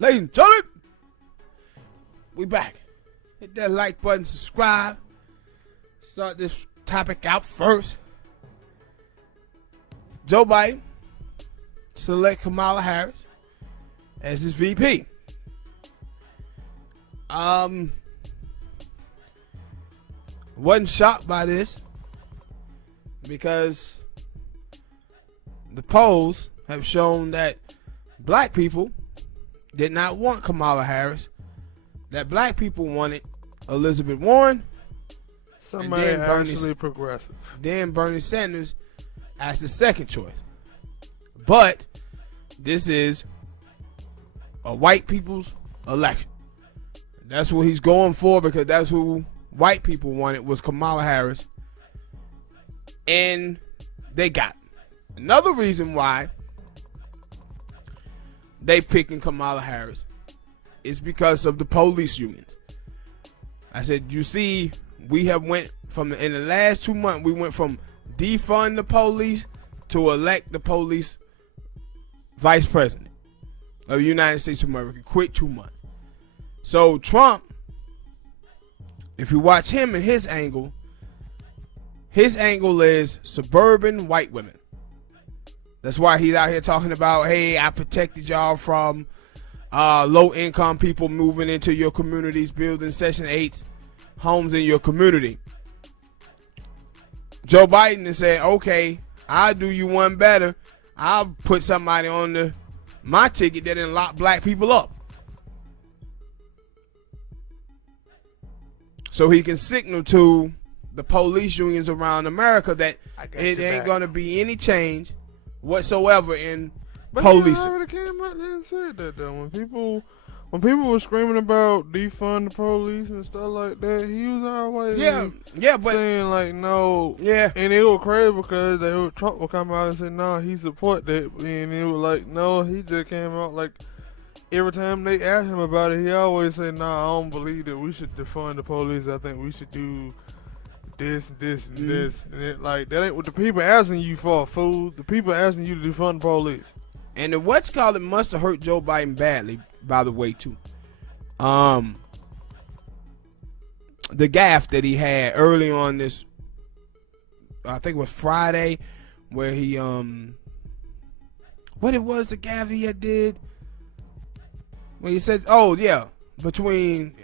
Ladies and gentlemen, we back. Hit that like button, subscribe. Start this topic out first. Joe Biden select Kamala Harris as his VP. Wasn't shocked by this because the polls have shown that black people did not want Kamala Harris. That black people wanted Elizabeth Warren. Somebody actually progressive. Then Bernie Sanders as the second choice. But this is a white people's election. That's what he's going for because that's who white people wanted was Kamala Harris. And they got it. Another reason why they picking Kamala Harris is because of the police unions. I said, you see, we have went from, in the last 2 months, we went from defund the police to elect the police vice president of the United States of America. Quit 2 months. So Trump, if you watch him and his angle is suburban white women. That's why he's out here talking about, hey, I protected y'all from low-income people moving into your communities, building Section 8 homes in your community. Joe Biden has said, okay, I'll do you one better. I'll put somebody on my ticket that didn't lock black people up. So he can signal to the police unions around America that it ain't going to be any change whatsoever in policing. He already came out there and said that though. When people were screaming about defund the police and stuff like that, he was always but saying like no. Yeah. And it was crazy because Trump would come out and say no, he support that, and it was like no, he just came out like every time they asked him about it, he always said no, I don't believe that we should defund the police. I think we should do this, this, and this, and it, like that ain't what the people asking you for, fool. The people asking you to defund the police. And the what's called it must have hurt Joe Biden badly, by the way, too. The gaffe that he had early on this, I think it was Friday, where he what it was the gaffe he had did, where he said, oh yeah, between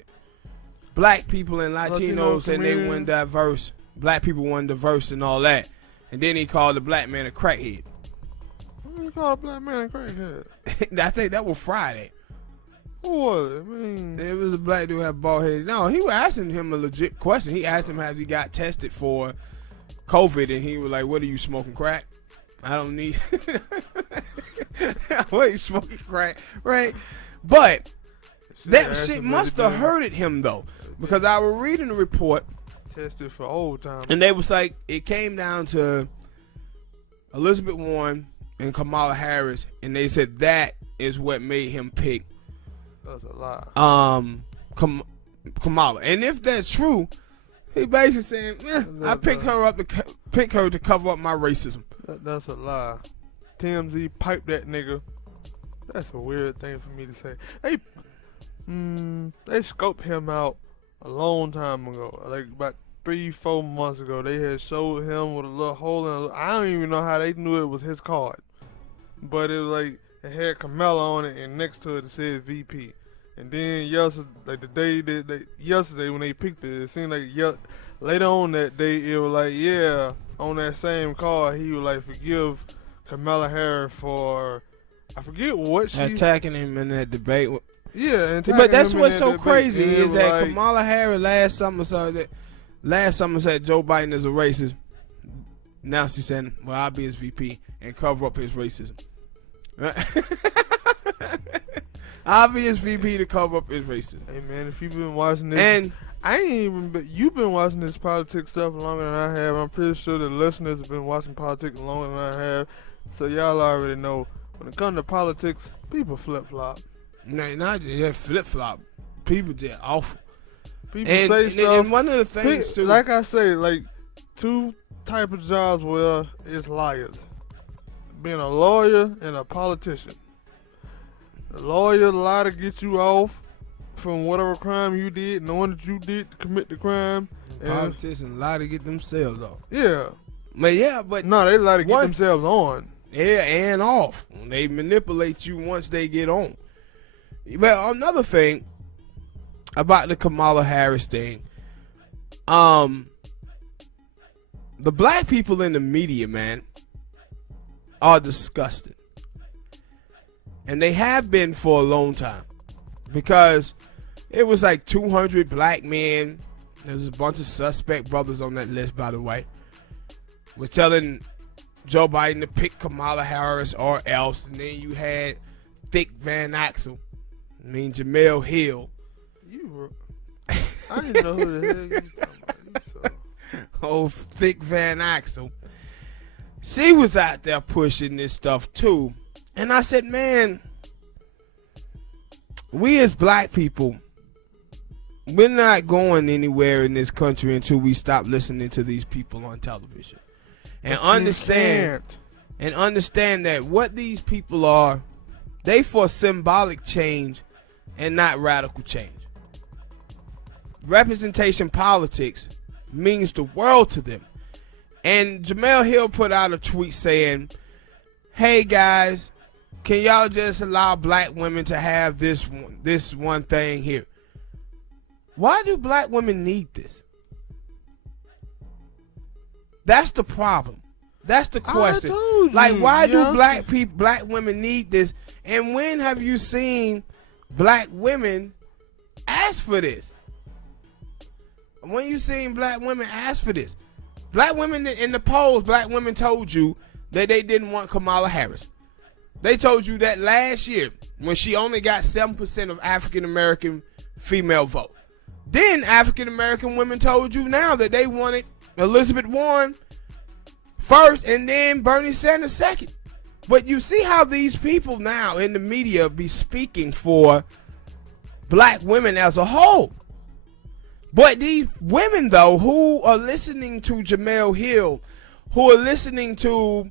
black people and Latinos and they weren't diverse, black people weren't diverse and all that, and then he called the black man a crackhead. You call a black man a crackhead? I think that was Friday. Who was it? I mean, it was a black dude who had bald head. No, he was asking him a legit question. He asked him has he got tested for COVID, and he was like, "What are you smoking crack? I don't need." What are you smoking crack, right? But that shit must have hurted him though, because I was reading the report. Tested for old time, and they was like, it came down to Elizabeth Warren and Kamala Harris, and they said that is what made him pick. That's a lie. Kamala, and if that's true, he basically saying, I picked her to cover up my racism. That's a lie. TMZ piped that nigga. That's a weird thing for me to say. They scoped him out a long time ago, like about 3-4 months ago. They had showed him with a little hole in. I don't even know how they knew it was his card. But it was like it had Kamala on it, and next to it said VP. And then yesterday, like the day that yesterday when they picked it seemed like later on that day it was like on that same card he was like forgive Kamala Harris for I forget what she attacking him in that debate. Yeah, but that's what's so crazy is that like, Kamala Harris last summer said Joe Biden is a racist. Now she's saying, well, I'll be his VP and cover up his racism. I'll be his VP to cover up his racism. Hey man, if you've been watching this, and I ain't even. But you've been watching this politics stuff longer than I have. I'm pretty sure the listeners have been watching politics longer than I have. So y'all already know when it comes to politics, people flip flop. No, not just flip flop. People just awful. People say stuff. And one of the things too, like I say, like two type of jobs where it's liars. Being a lawyer and a politician. The lawyer lie to get you off from whatever crime you did, knowing that you did commit the crime. Politicians lie to get themselves off. Yeah. But no, they lie to get themselves on. Yeah, and off. They manipulate you once they get on. But another thing about the Kamala Harris thing, the black people in the media, man, are disgusting. And they have been for a long time. Because it was like 200 black men. There's a bunch of suspect brothers on that list, by the way. We're telling Joe Biden to pick Kamala Harris or else. And then you had Thick Van Axel. Jamel Hill. I didn't know who the hell you was talking about. Oh, Thick Van Axel. She was out there pushing this stuff too. And I said, man, we as black people, we're not going anywhere in this country until we stop listening to these people on television. And understand that what these people are, they for symbolic change and not radical change. Representation politics means the world to them. And Jamel Hill put out a tweet saying, hey guys, can y'all just allow black women to have this one thing here? Why do black women need this? That's the problem. That's the question. Like, why do black women need this? And when have you seen black women ask for this? When you seen black women ask for this? Black women in the polls, black women told you that they didn't want Kamala Harris. They told you that last year when she only got 7% of African American female vote. Then African American women told you now that they wanted Elizabeth Warren first and then Bernie Sanders second. But you see how these people now in the media be speaking for black women as a whole. But these women, though, who are listening to Jamel Hill, who are listening to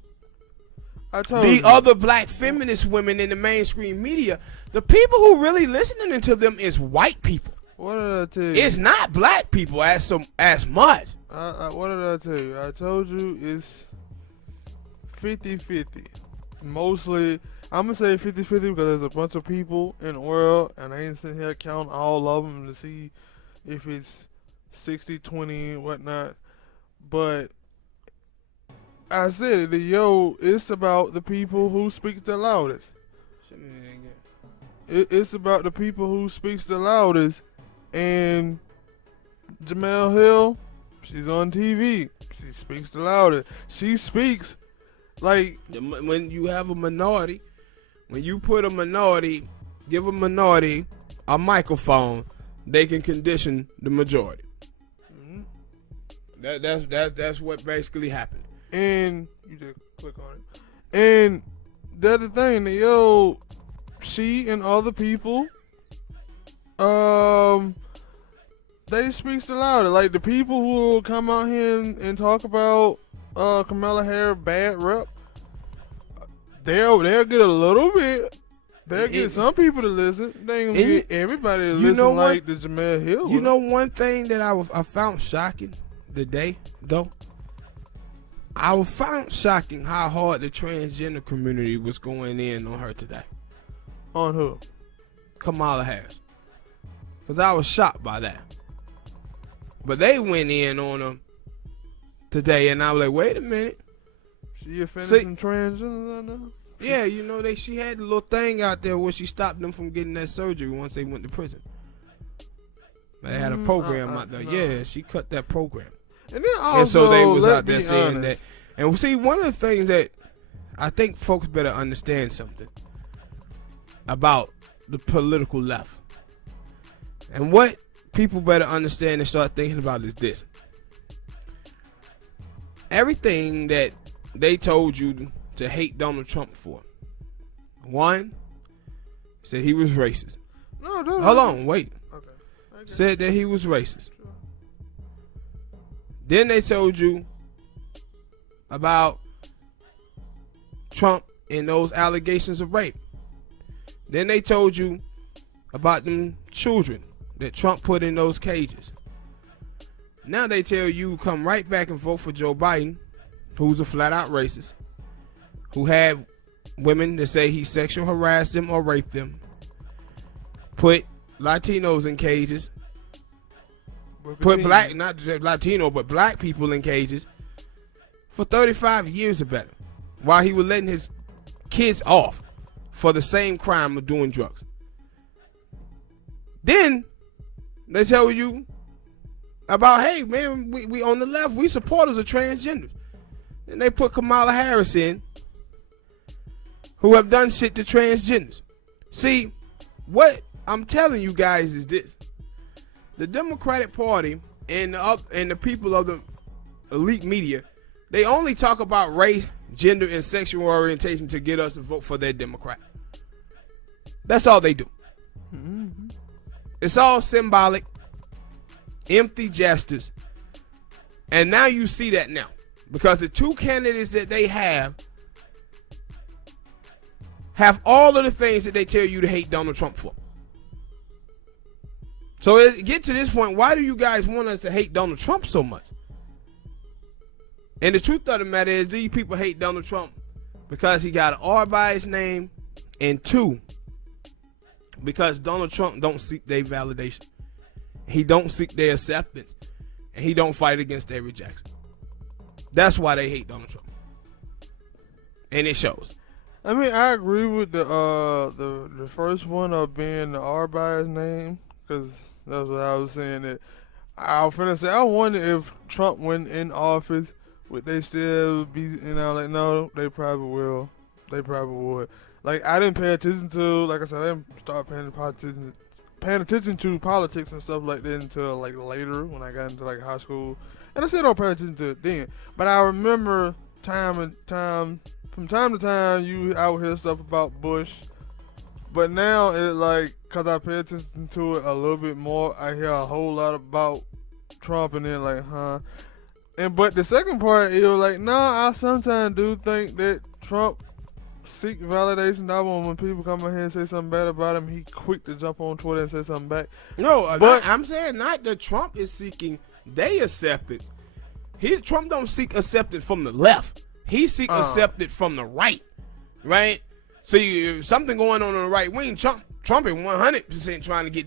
the other black feminist women in the mainstream media, the people who really listening to them is white people. What did I tell you? It's not black people as much. What did I tell you? I told you it's 50-50. Mostly, I'm going to say 50-50 because there's a bunch of people in the world, and I ain't sitting here counting all of them to see if it's 60-20 whatnot. But I said it, it's about the people who speak the loudest. It's about the people who speaks the loudest. And Jamel Hill, she's on TV. She speaks the loudest. She speaks like when you have a minority, when you put a minority, give a minority a microphone, they can condition the majority. Mm-hmm. That's what basically happened. And you just click on it. And the other thing, she and other people, they speaks the louder. Like the people who will come out here and talk about Kamala Harris bad rep, they'll get a little bit. They'll get some people to listen. They ain't gonna get everybody to listen like the Jamel Hill. You know one thing that I found shocking today, though? I found shocking how hard the transgender community was going in on her today. On who? Kamala Harris. Because I was shocked by that. But they went in on her today, and I was like, wait a minute. She offended some transgenders on there? Yeah, she had a little thing out there where she stopped them from getting that surgery once they went to prison. They had a program out there. No. Yeah, she cut that program. And then also, and so they was out there saying that. And see, one of the things that I think folks better understand something about the political left. And what people better understand and start thinking about is this. Everything that they told you to hate Donald Trump for. One, said he was racist. No. Hold on, wait. Okay. Said that he was racist. Sure. Then they told you about Trump and those allegations of rape. Then they told you about them children that Trump put in those cages. Now they tell you come right back and vote for Joe Biden, who's a flat out racist, who had women that say he sexual harassed them or raped them, put Latinos in cages, put black, not just Latino, but black people in cages for 35 years or better, while he was letting his kids off for the same crime of doing drugs. Then they tell you about, hey man, we on the left, we supporters of transgenders. And they put Kamala Harris in, who have done shit to transgenders. See, what I'm telling you guys is this: the Democratic Party and the people of the elite media, they only talk about race, gender, and sexual orientation to get us to vote for their Democrat. That's all they do. Mm-hmm. It's all symbolic, empty gestures. And now you see that now. Because the two candidates that they have all of the things that they tell you to hate Donald Trump for. So it get to this point, why do you guys want us to hate Donald Trump so much? And the truth of the matter is, these people hate Donald Trump because he got an R by his name, and two, because Donald Trump don't seek their validation. He don't seek their acceptance, and he don't fight against their rejection. That's why they hate Donald Trump, and it shows. I mean, I agree with the first one of being the R by his name, because that's what I was saying. That I was finna say, I wonder if Trump went in office, would they still be, like, no, they probably will. They probably would. Like, I didn't pay attention to, like I said, I didn't start paying attention to politics and stuff like that until, like, later when I got into, like, high school. And I still don't pay attention to it then. But I remember from time to time, I would hear stuff about Bush. But now, it like, because I pay attention to it a little bit more, I hear a whole lot about Trump, and then like, huh. But the second part, it was like, no, I sometimes do think that Trump seek validation. I want when people come in here and say something bad about him, he quick to jump on Twitter and say something back. No, but I'm saying not that Trump is seeking they acceptance. Trump don't seek acceptance from the left. He seek acceptance from the right. See, something going on the right wing, Trump is 100% trying to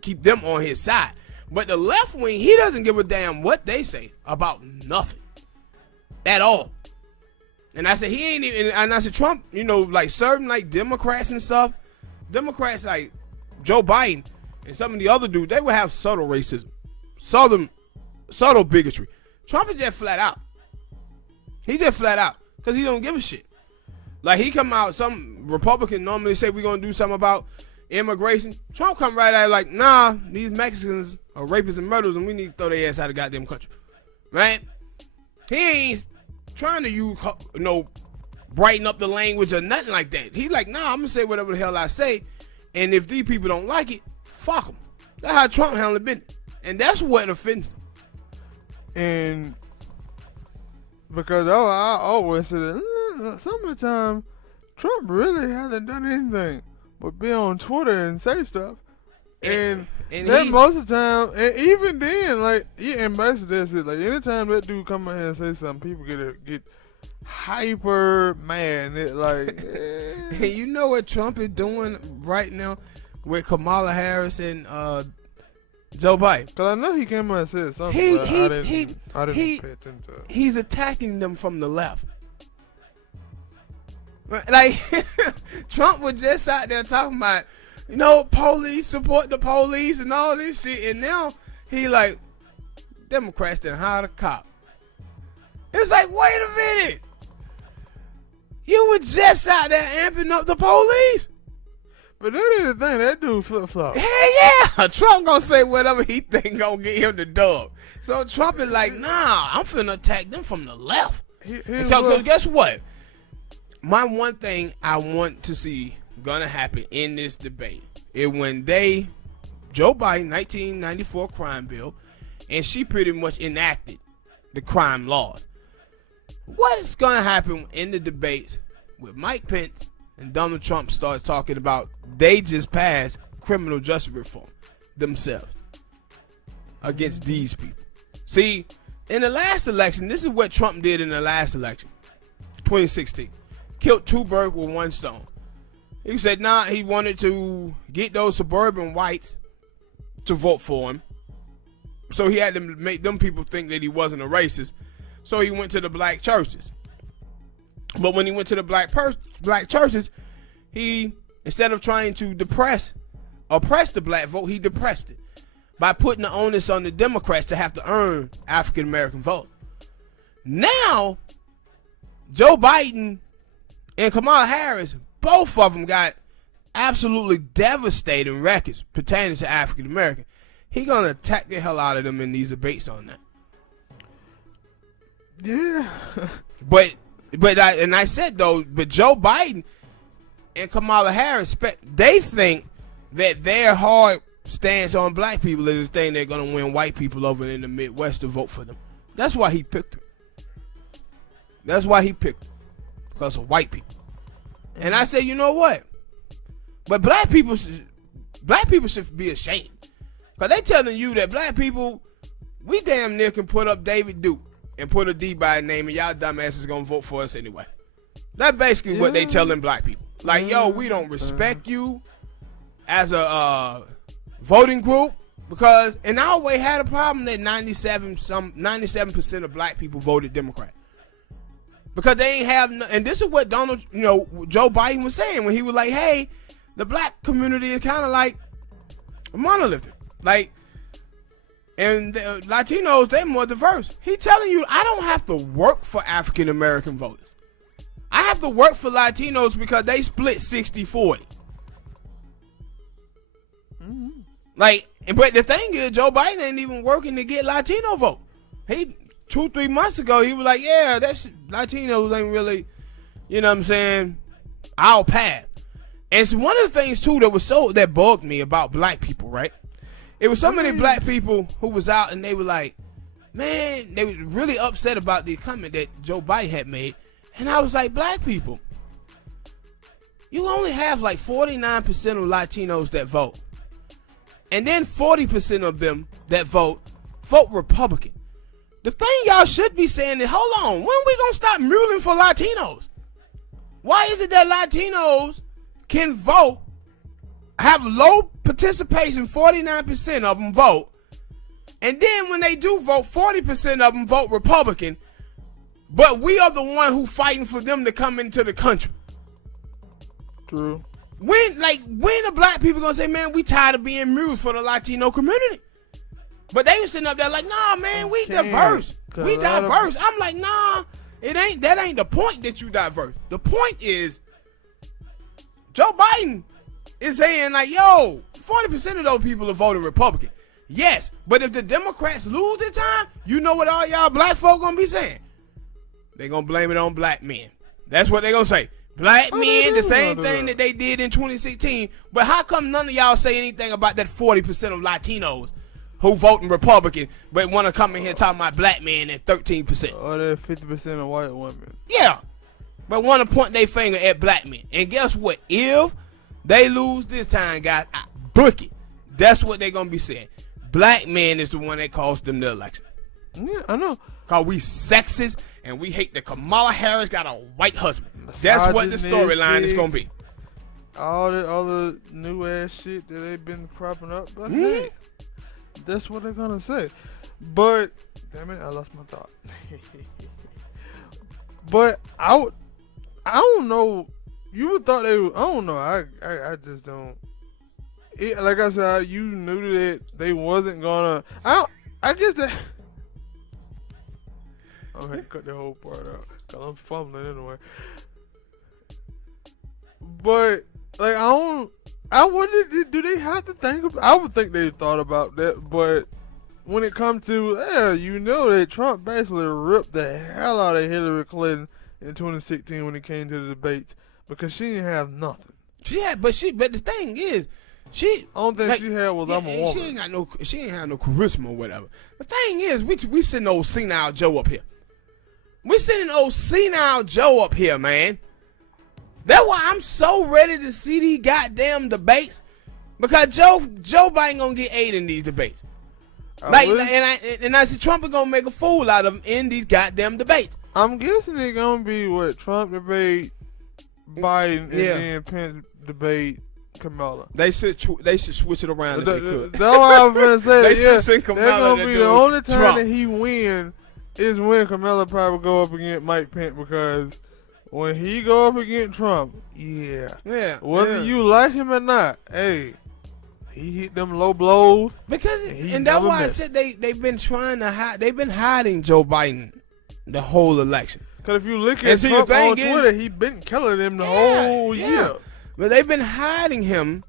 keep them on his side. But the left wing, he doesn't give a damn what they say about nothing at all. And I said, he ain't even, and I said, Trump, like certain like Democrats and stuff, Democrats like Joe Biden and some of the other dudes, they would have subtle racism, subtle bigotry. Trump is just flat out. He just flat out because he don't give a shit. Like, he come out, some Republican normally say we're going to do something about immigration. Trump come right out like, nah, these Mexicans are rapists and murderers and we need to throw their ass out of the goddamn country. Right? He ain't trying to, brighten up the language or nothing like that. He like, nah, I'm going to say whatever the hell I say. And if these people don't like it, fuck them. That's how Trump handled the business. And that's what offends them. And because I always say that some of the time Trump really hasn't done anything but be on Twitter and say stuff. And then most of the time, and even then, like, and basically that's it. Like, anytime that dude come out here and say something, people get hyper mad. It like, and you know what Trump is doing right now with Kamala Harris and Joe Biden? Because I know he came out and said something. I didn't pay attention to it. He's attacking them from the left. Like, Trump was just out there talking about, police, support the police and all this shit. And now he like, Democrats done hired a cop. It's like, wait a minute. You were just out there amping up the police. But that is the thing, that dude flip-flop. Hell yeah! Trump gonna say whatever he think gonna get him the dub. So Trump is like, nah, I'm finna attack them from the left. Because guess what? My one thing I want to see gonna happen in this debate is when Joe Biden, 1994 crime bill, and she pretty much enacted the crime laws. What is gonna happen in the debates with Mike Pence and Donald Trump starts talking about they just passed criminal justice reform themselves against these people. See, in the last election, this is what Trump did in the last election, 2016. Killed two birds with one stone. He said, he wanted to get those suburban whites to vote for him. So he had to make them people think that he wasn't a racist. So he went to the black churches. But when he went to the black churches, he, instead of trying to oppress the black vote, he depressed it by putting the onus on the Democrats to have to earn African American vote. Now, Joe Biden and Kamala Harris, both of them got absolutely devastating records pertaining to African American. He gonna attack the hell out of them in these debates on that. Yeah. but I said though, but Joe Biden and Kamala Harris, they think that their hard stance on black people is the thing they're gonna win white people over in the Midwest to vote for them. That's why he picked her. That's why he picked her, because of white people. And I said, you know what? But black people should be ashamed. Because they telling you that black people, we damn near can put up David Duke and put a D by a name, and y'all dumbasses gonna vote for us anyway. That's basically what they telling black people. Like, yo, we don't respect you as a voting group, because, and I always had a problem that 97% of black people voted Democrat. Because they ain't have, and this is what Joe Biden was saying when he was like, hey, the black community is kind of like monolithic. Like, and the Latinos, they're more diverse. He telling you, I don't have to work for African American voters. I have to work for Latinos because they split 60-40. Mm-hmm. Like, but the thing is, Joe Biden ain't even working to get Latino vote. He 2-3 months ago, he was like, yeah, that's Latinos ain't really, you know what I'm saying, our path. And it's one of the things too that bugged me about black people, right? It was so many black people who was out and they were like, man, they were really upset about the comment that Joe Biden had made. And I was like, black people, you only have like 49% of Latinos that vote. And then 40% of them that vote Republican. The thing y'all should be saying is, hold on, when we gonna stop muling for Latinos? Why is it that Latinos can vote, have low participation, 49% of them vote, and then when they do vote, 40% of them vote Republican, but we are the one who fighting for them to come into the country? True. When the black people gonna say, man, we tired of being mules for the Latino community? But they was sitting up there like, nah, man, we diverse. We diverse. I'm like, nah, that ain't the point that you diverse. The point is, Joe Biden is saying like, yo, 40% of those people are voting Republican. Yes, but if the Democrats lose this time, you know what all y'all black folk gonna be saying? They gonna blame it on black men. That's what they gonna say. Black men, the same thing that they did in 2016. But how come none of y'all say anything about that 40% of Latinos who voting Republican but want to come in here talking about black men at 13%? Or that 50% of white women. Yeah, but want to point their finger at black men. And guess what? If they lose this time, guys, I book it. That's what they're going to be saying. Black man is the one that cost them the election. Yeah, I know. Because we sexist and we hate that Kamala Harris got a white husband. That's what the storyline is going to be. All the other new ass shit that they've been cropping up. But hey, that's what they're going to say. But, damn it, I lost my thought. But I don't know. You would thought they would, I don't know. I just don't. Like I said, you knew that they wasn't gonna. I guess that. I'm gonna cut the whole part out because I'm fumbling anyway. But like I wonder, do they have to think about? I would think they thought about that, but when it comes to, that Trump basically ripped the hell out of Hillary Clinton in 2016 when it came to the debates because she didn't have nothing. But the thing is, she only thing she had was I'm a woman. She ain't had no charisma or whatever. The thing is, we sitting old senile Joe up here. We sitting old senile Joe up here, man. That's why I'm so ready to see these goddamn debates. Because Joe Biden gonna get 8 in these debates. I see Trump is gonna make a fool out of him in these goddamn debates. I'm guessing it's gonna be what Trump debate Biden and then Pence debate Kamala. They should switch it around if they could. That's what I was gonna say. They should send Kamala. That's gonna be the only time Trump. that he win is when Kamala probably go up against Mike Pence, because when he go up against Trump, whether you like him or not, hey, he hit them low blows. And that's why I said they've been trying to hide. They've been hiding Joe Biden the whole election. Because if you look at Trump on Twitter, he been killing him the whole year. But they've been hiding him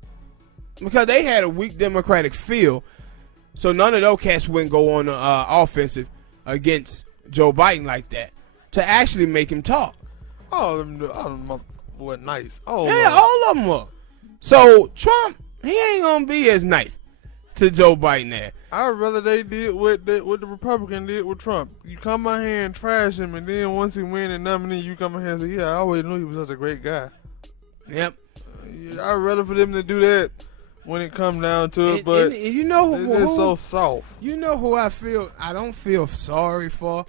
because they had a weak Democratic field. So none of those cats wouldn't go on the offensive against Joe Biden like that to actually make him talk. All of them were nice. All of them were. So Trump, he ain't gonna be as nice to Joe Biden there. I'd rather they did what the Republican did with Trump. You come out here and trash him, and then once he win and nominee, you come out here and say, "Yeah, I always knew he was such a great guy." Yep. I'd rather for them to do that when it comes down to it, but you know who, it's so soft. You know who I don't feel sorry for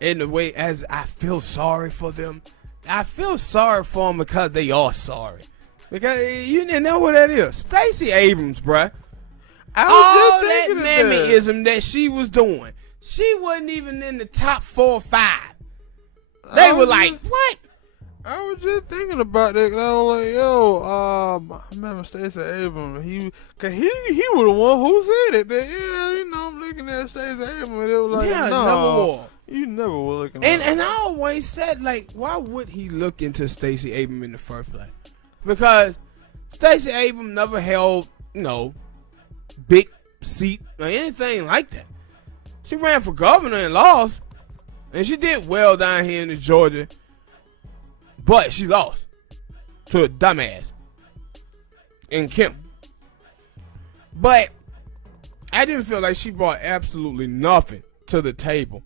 in the way as I feel sorry for them. I feel sorry for them because they are sorry. Because you know what that is. Stacey Abrams, bruh. All that mammyism that she was doing. She wasn't even in the top 4 or 5. They were like, what? I was just thinking about that. I was like, yo, I remember Stacey Abrams. He was the one who said it. That, I'm looking at Stacey Abrams. And it was like, no, you never were looking at And I always said, like, why would he look into Stacey Abrams in the first place? Because Stacey Abrams never held, big seat or anything like that. She ran for governor and lost. And she did well down here in Georgia. But she lost to a dumbass in Kim. But I didn't feel like she brought absolutely nothing to the table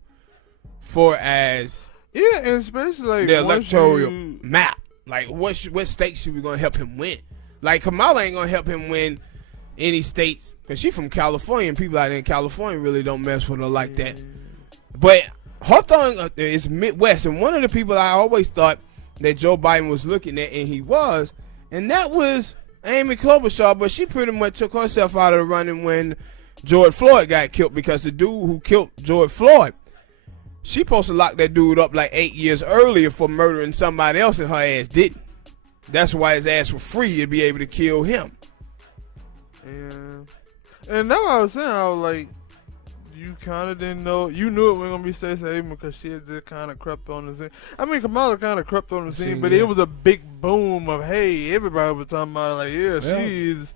for as and especially like the electoral map. Like what states should we gonna help him win? Like Kamala ain't gonna help him win any states because she from California and people out in California really don't mess with her like that. But her thing is Midwest, and one of the people I always thought that Joe Biden was looking at, and he was, and that was Amy Klobuchar, but she pretty much took herself out of the running when George Floyd got killed, because the dude who killed George Floyd, she supposed to lock that dude up like 8 years earlier for murdering somebody else, and her ass didn't. That's why his ass was free to be able to kill him. And that's what I was saying. I was like, you kind of didn't know. You knew it was going to be Stacey Abrams because she had just kind of crept on the scene. I mean, Kamala kind of crept on the scene, but it was a big boom of, hey, everybody was talking about it. Like, she's,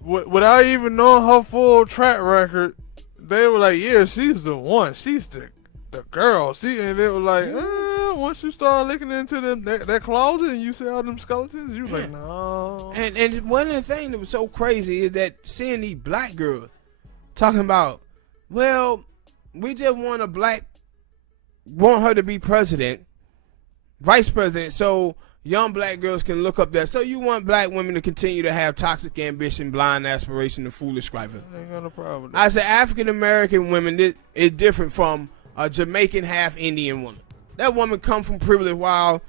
without even knowing her full track record, they were like, yeah, she's the one. She's the girl. And they were like, once you start looking into that closet and you see all them skeletons, you like, no. And one of the things that was so crazy is that seeing these black girls talking about, well, we just want her to be president, vice president, so young black girls can look up there. So you want black women to continue to have toxic ambition, blind aspiration, and foolish strife. I ain't got no problem with that. I said African American women is different from a Jamaican half Indian woman. That woman come from privilege, while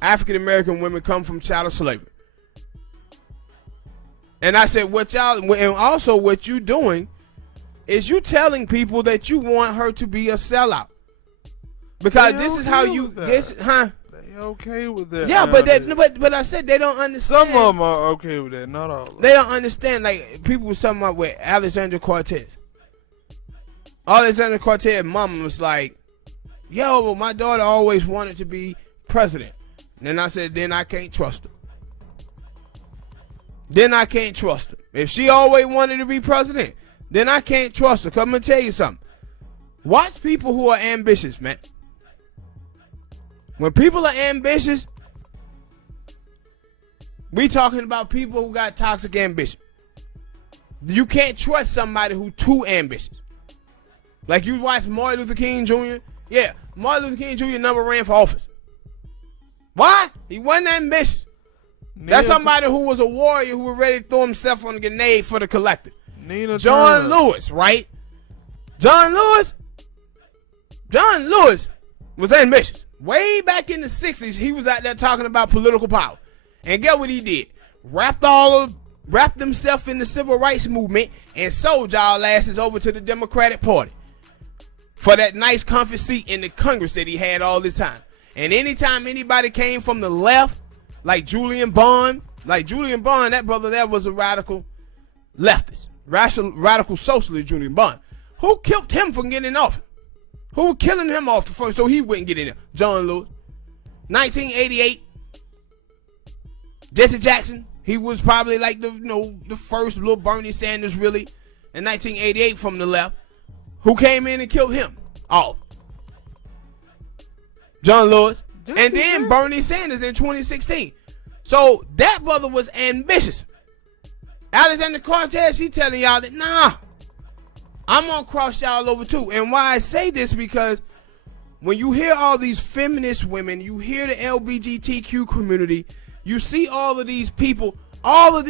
African American women come from chattel slavery. And I said, and also what you doing is you telling people that you want her to be a sellout. Because this is how you They okay with that. Yeah, but I said they don't understand. Some of them are okay with that, not all of them. They don't understand. Like people were talking about with Alexandria Cortez. Alexandria Cortez mama was like, yo, well, my daughter always wanted to be president. And then I said, then I can't trust her. If she always wanted to be president, then I can't trust her. Come and tell you something. Watch people who are ambitious, man. When people are ambitious, we talking about people who got toxic ambition. You can't trust somebody who too ambitious. Like you watch Martin Luther King Jr. Yeah, Martin Luther King Jr. never ran for office. Why? He wasn't ambitious. That's somebody who was a warrior who was ready to throw himself on a grenade for the collective. John Lewis, right? John Lewis was ambitious. Way back in the 60s, he was out there talking about political power. And get what he did? Wrapped himself in the civil rights movement and sold y'all asses over to the Democratic Party for that nice comfy seat in the Congress that he had all this time. And anytime anybody came from the left, like Julian Bond, that brother there was a radical leftist, radical socialist, Julian Bond. Who killed him from getting off? Who was killing him off so he wouldn't get in there? John Lewis. 1988, Jesse Jackson. He was probably like the first little Bernie Sanders really in 1988 from the left. Who came in and killed him off? John Lewis. And then Bernie Sanders in 2016. So that brother was ambitious. Alexander Cortez, he telling y'all that, nah, I'm gonna cross y'all over too. And why I say this, because when you hear all these feminist women, you hear the LGBTQ community, you see all of these people are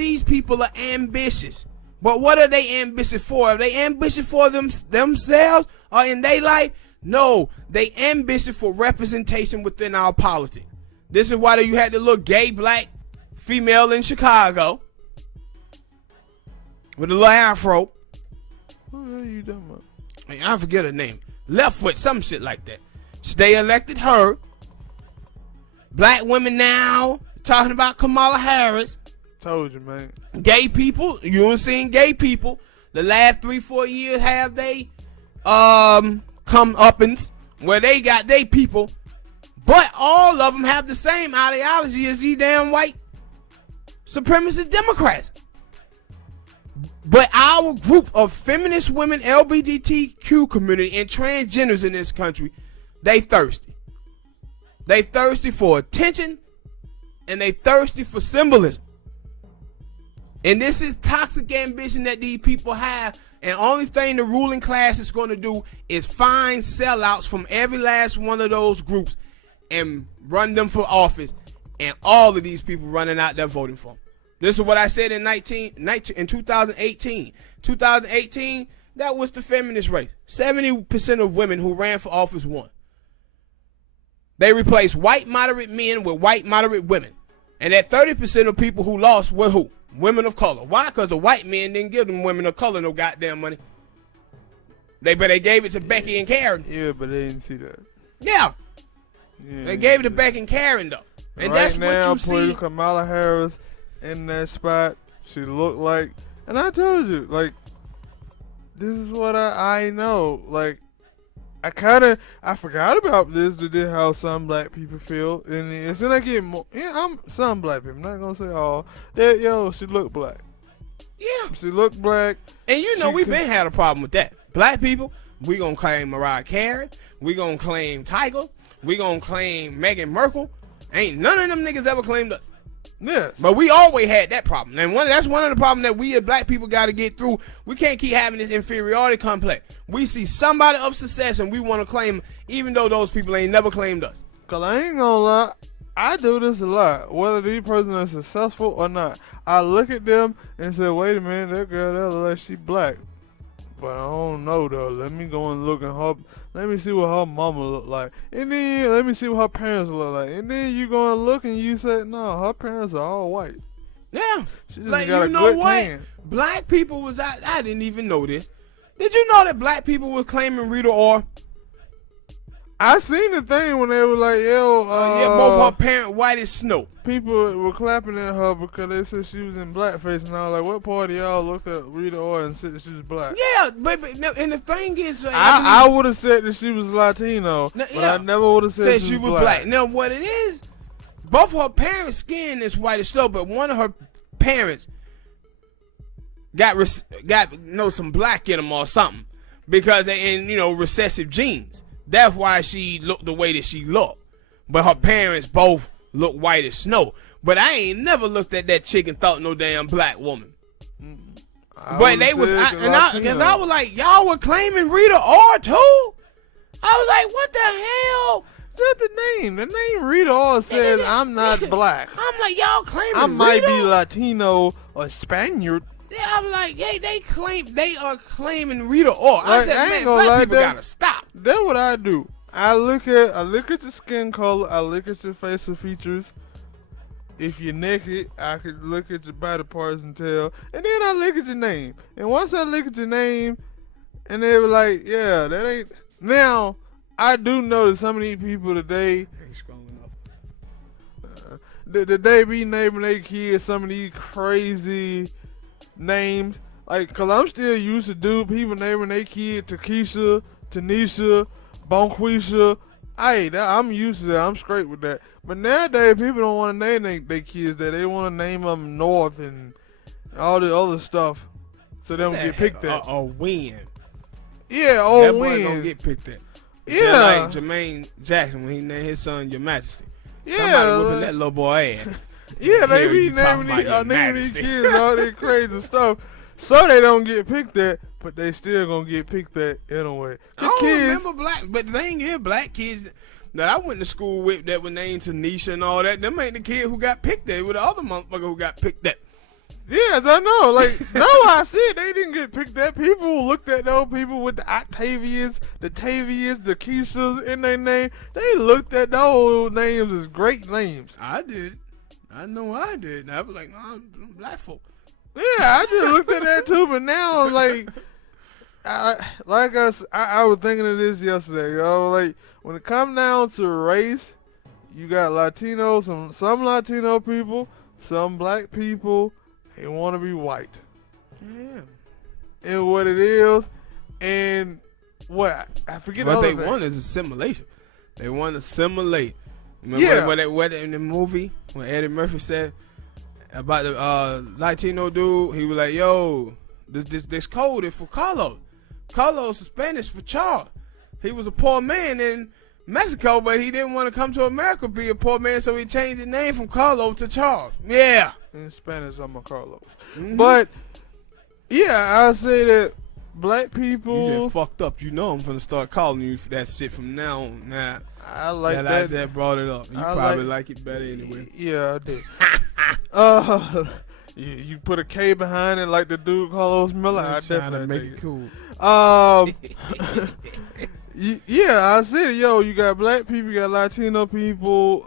ambitious. But what are they ambitious for? Are they ambitious for themselves or in their life? No, they ambitious for representation within our politics. This is why you had the little gay black female in Chicago with a little afro. What are you talking about? I forget her name. Left foot, some shit like that. They elected her. Black women now talking about Kamala Harris. Told you, man. Gay people, you ain't seen gay people. The last 3-4 years have they come-uppins where they got they people, but all of them have the same ideology as these damn white supremacist Democrats. But our group of feminist women, LGBTQ community, and transgenders in this country, they thirsty. They thirsty for attention, and they thirsty for symbolism. And this is toxic ambition that these people have. And only thing the ruling class is going to do is find sellouts from every last one of those groups and run them for office. And all of these people running out there voting for them. This is what I said in 2018. 2018, that was the feminist race. 70% of women who ran for office won. They replaced white moderate men with white moderate women. And that 30% of people who lost were who? Women of color. Why? Because the white men didn't give them women of color no goddamn money. They gave it to Becky and Karen. Yeah, but they didn't see that. Yeah. They gave it to Becky and Karen though. And right that's now, what you see. Kamala Harris in that spot, she looked like, and I told you, like, this is what I know. Like, I forgot about this, how some black people feel, and it's like it more. Yeah, some black people. I'm not gonna say all. That she looked black. Yeah, she looked black. And we been had a problem with that. Black people, we gonna claim Mariah Carey, we gonna claim Tiger, we gonna claim Meghan Markle. Ain't none of them niggas ever claimed us. Yes. But we always had that problem. And that's one of the problems that we as black people got to get through. We can't keep having this inferiority complex. We see somebody of success and we want to claim them, even though those people ain't never claimed us. Because I ain't gonna lie, I do this a lot. Whether these person is successful or not, I look at them and say, wait a minute, that girl, that look like she black. But I don't know, though. Let me go and look at her. Let me see what her mama look like. And then let me see what her parents look like. And then you go and look and you say, no, her parents are all white. Yeah. She just got you know what? Tan. Black people was out. I didn't even know this. Did you know that black people were claiming Rita Ora? I seen the thing when they were like, yo, both her parents white as snow. People were clapping at her because they said she was in blackface, and I was like, what part of y'all looked at Rita Ora and said that she was black? Yeah, but and the thing is, like, I would have said that she was Latino, but I never would have said she was black. Now, what it is, both her parents' skin is white as snow, but one of her parents got some black in them or something because they recessive genes. That's why she looked the way that she looked. But her parents both look white as snow. But I ain't never looked at that chick and thought no damn black woman. But they was, because I was like, y'all were claiming Rita Ora too? I was like, what the hell? Is that the name? The name Rita all says I'm not black. I'm like, y'all claiming I might Rita? be Latino or Spaniard. Yeah, I'm like, hey, they are claiming Rita Ora. I Like, said, I ain't man, gonna lie, black people that- gotta stop. That's what I do. I look at your skin color. I look at your facial features. If you're naked, I could look at your body parts and tell. And then I look at your name. And once I look at your name, and they were like, yeah, that ain't. Now, I do know that some of these people today, they be naming their kids some of these crazy names. Like, cause I'm still used to people naming their kid Takesha, Tanisha, Bonquisha. I'm used to that. I'm straight with that. But nowadays, people don't want to name their kids that. They want to name them North and all the other stuff, so they don't get picked at. A win. Yeah, That boy win. gonna get picked at. Yeah. Like Jermaine Jackson when he named his son Your Majesty. Somebody whooping that little boy ass. Yeah, they Here be you talking naming about Your these Majesty. kids all that crazy stuff, so they don't get picked at. But they still gonna get picked at anyway. I don't remember black, but the thing is, black kids that I went to school with that were named Tanisha and all that, them ain't the kid who got picked at. With the other motherfucker who got picked at. Yes, I know. Like, no, I said they didn't get picked at. People looked at those people with the Octavians, the Tavians, the Keishas in their name. They looked at those names as great names. I did. I know I did. I was like, nah, I'm black folk. Yeah, I just looked at that too. But now, like, I was thinking of this yesterday, yo. Like, when it comes down to race, you got Latinos, some Latino people, some black people. They want to be white. Yeah. And what it is, and what I forget. What the they other want thing. is assimilation. They want to assimilate. Yeah. What in the movie when Eddie Murphy said about the Latino dude, he was like, "Yo, this code is for Carlos. Carlos is Spanish for Charles. He was a poor man in Mexico, but he didn't want to come to America be a poor man, so he changed his name from Carlos to Charles. Yeah." In Spanish, I'm a Carlos. Mm-hmm. But yeah, I say that black You people. get fucked up. You know I'm gonna start calling you for that shit from now on. Nah, I like that that. I just brought it up. You I probably like it better anyway. Yeah, I did. You put a K behind it like the dude Carlos Miller. I I'm trying definitely to make dig it it. cool. Yeah, I said it. Yo, you got black people, you got Latino people.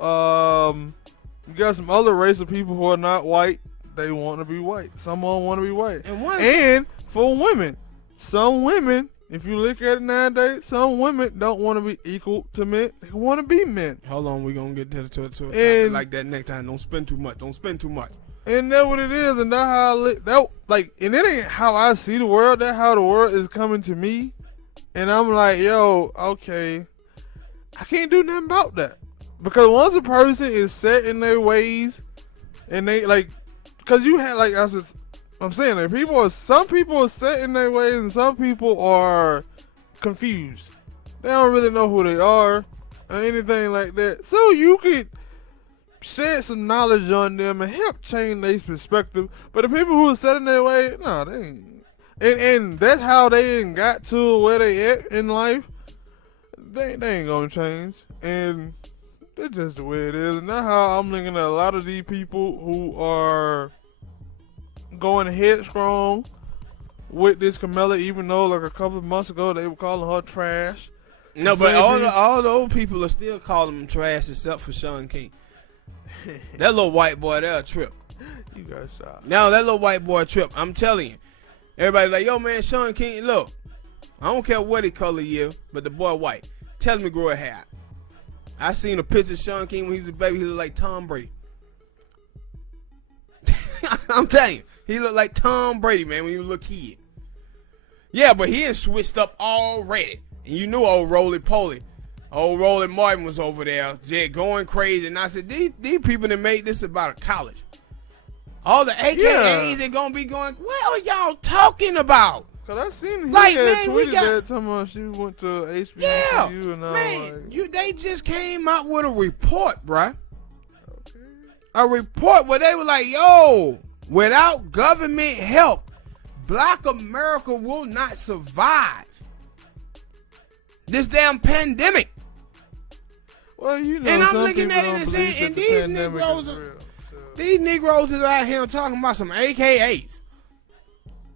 You got some other race of people who are not white. They want to be white. Some of them want to be white. And for women, some women, if you look at it nowadays, some women don't want to be equal to men. They want to be men. Hold on, we gonna get to a topic And- like that next time. Don't spend too much. Don't spend too much. And that's what it is. And that's how I and it ain't how I see the world. That's how the world is coming to me. And I'm like, yo, okay, I can't do nothing about that. Because once a person is set in their ways, and they like, because you had like I'm saying that some people are set in their ways, and some people are confused. They don't really know who they are or anything like that. So you could shed some knowledge on them and help change their perspective. But the people who are set in their way, no, they ain't. And that's how they ain't got to where they at in life. They ain't gonna change. And that's just the way it is. And that's how I'm looking at a lot of these people who are going headstrong with this Kamala, even though like a couple of months ago they were calling her trash. No, And but saying all the old people are still calling them trash except for Sean King. That little white boy, they're a trip. You got shot. Now that little white boy trip, I'm telling you. Everybody like, yo man, Sean King, look, I don't care what he color you, but the boy white. Tell him to grow a hair out. I seen a picture of Sean King when he was a baby. He looked like Tom Brady. I'm telling you, he looked like Tom Brady, man, when he was a little kid. Yeah, but he had switched up already. And you knew old Roly Martin was over there, just going crazy. And I said, these people that made this about a college. All the AKAs are gonna be going, what are y'all talking about? Cause I seen he Like, had man, we tweeted got- that talking about she went to HBCU Yeah, and all man, like, they just came out with a report, bruh. okay. A report where they were like, yo, without government help, Black America will not survive this damn pandemic. Well, you know, And I'm some looking people at it don't and believe saying, and that the these pandemic Negroes, is real, so. these Negroes is out here talking about some AKAs.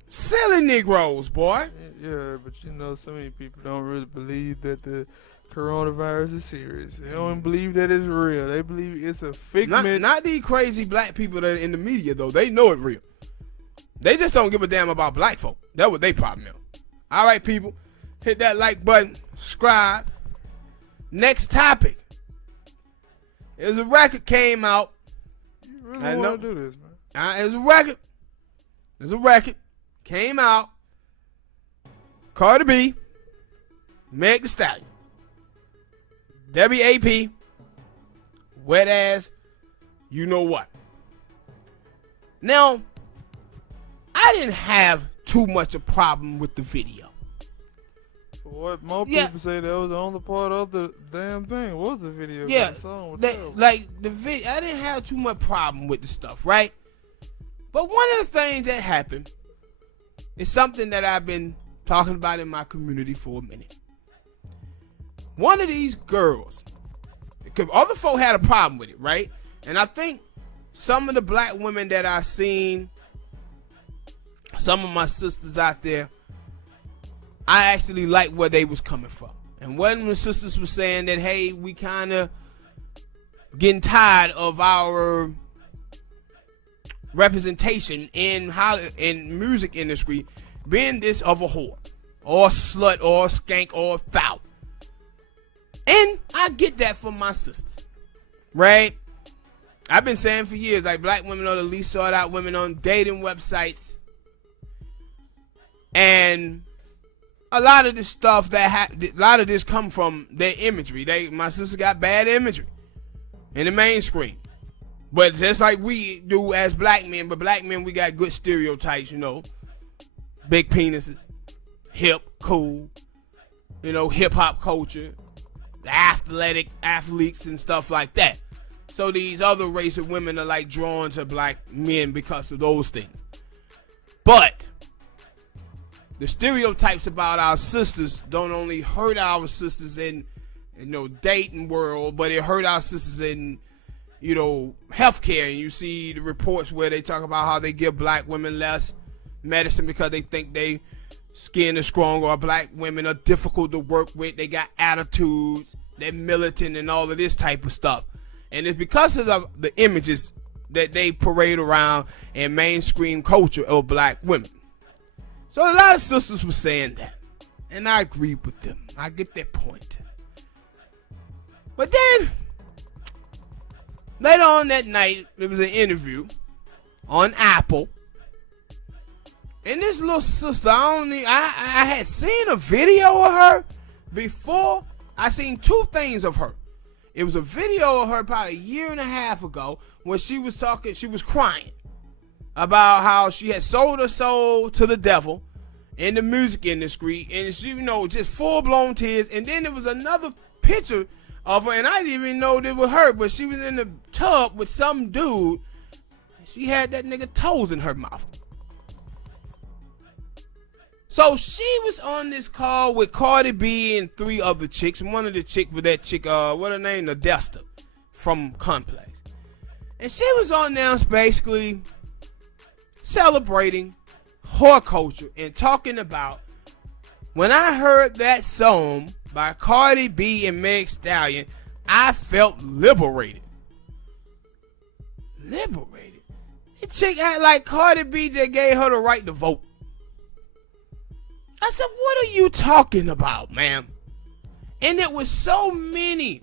Silly Negroes, boy. Yeah, but you know, so many people don't really believe that the coronavirus is serious. They don't believe that it's real. They believe it's a figment. Not these crazy black people that are in the media, though. They know it real. They just don't give a damn about black folk. That's what they problem is. All right, people. Hit that like button. Subscribe. Next topic. There's a record came out. You really want to do this, man? There's a record. There's a record. Came out. Cardi B. Meg Thee Stallion. WAP. Wet ass. You know what. Now, I didn't have too much a problem with the video. What most people say that was the only part of the damn thing was the video. Yeah, the song was the video. I didn't have too much problem with the stuff, right? But one of the things that happened is something that I've been talking about in my community for a minute. One of these girls, because other folk had a problem with it, right? And I think some of the black women that I seen, some of my sisters out there, I actually like where they was coming from. And one of the sisters was saying that, hey, we kind of getting tired of our representation in music industry being this of a whore or slut or skank or foul. And I get that from my sisters, right? I've been saying for years, like, black women are the least sought out women on dating websites. And a lot of this stuff a lot of this come from their imagery. My sister got bad imagery in the mainstream. But just like we do as black men, but black men, we got good stereotypes, you know. Big penises, hip, cool, you know, hip hop culture, the athletic athletes and stuff like that. So these other race of women are like drawn to black men because of those things. But the stereotypes about our sisters don't only hurt our sisters in, you know, dating world, but it hurt our sisters in, you know, healthcare. And you see the reports where they talk about how they give black women less medicine because they think they skin is strong, or black women are difficult to work with. They got attitudes, they're militant and all of this type of stuff. And it's because of the images that they parade around in mainstream culture of black women. So a lot of sisters were saying that, and I agree with them. I get their point. But then, later on that night, there was an interview on Apple, and this little sister, I had seen a video of her before. I seen two things of her. It was a video of her about a year and a half ago when she was crying about how she had sold her soul to the devil in the music industry, and she, you know, just full-blown tears. And then there was another picture of her, and I didn't even know that was her, but she was in the tub with some dude, and she had that nigga toes in her mouth. So she was on this call with Cardi B and three other chicks, and one of the chicks was that chick, what her name, Nadesta from Complex. And she was on there basically celebrating whore culture and talking about, when I heard that song by Cardi B and Meg Thee Stallion, I felt liberated. Liberated? The chick act like Cardi B just gave her the right to vote. I said, what are you talking about, ma'am? And it was so many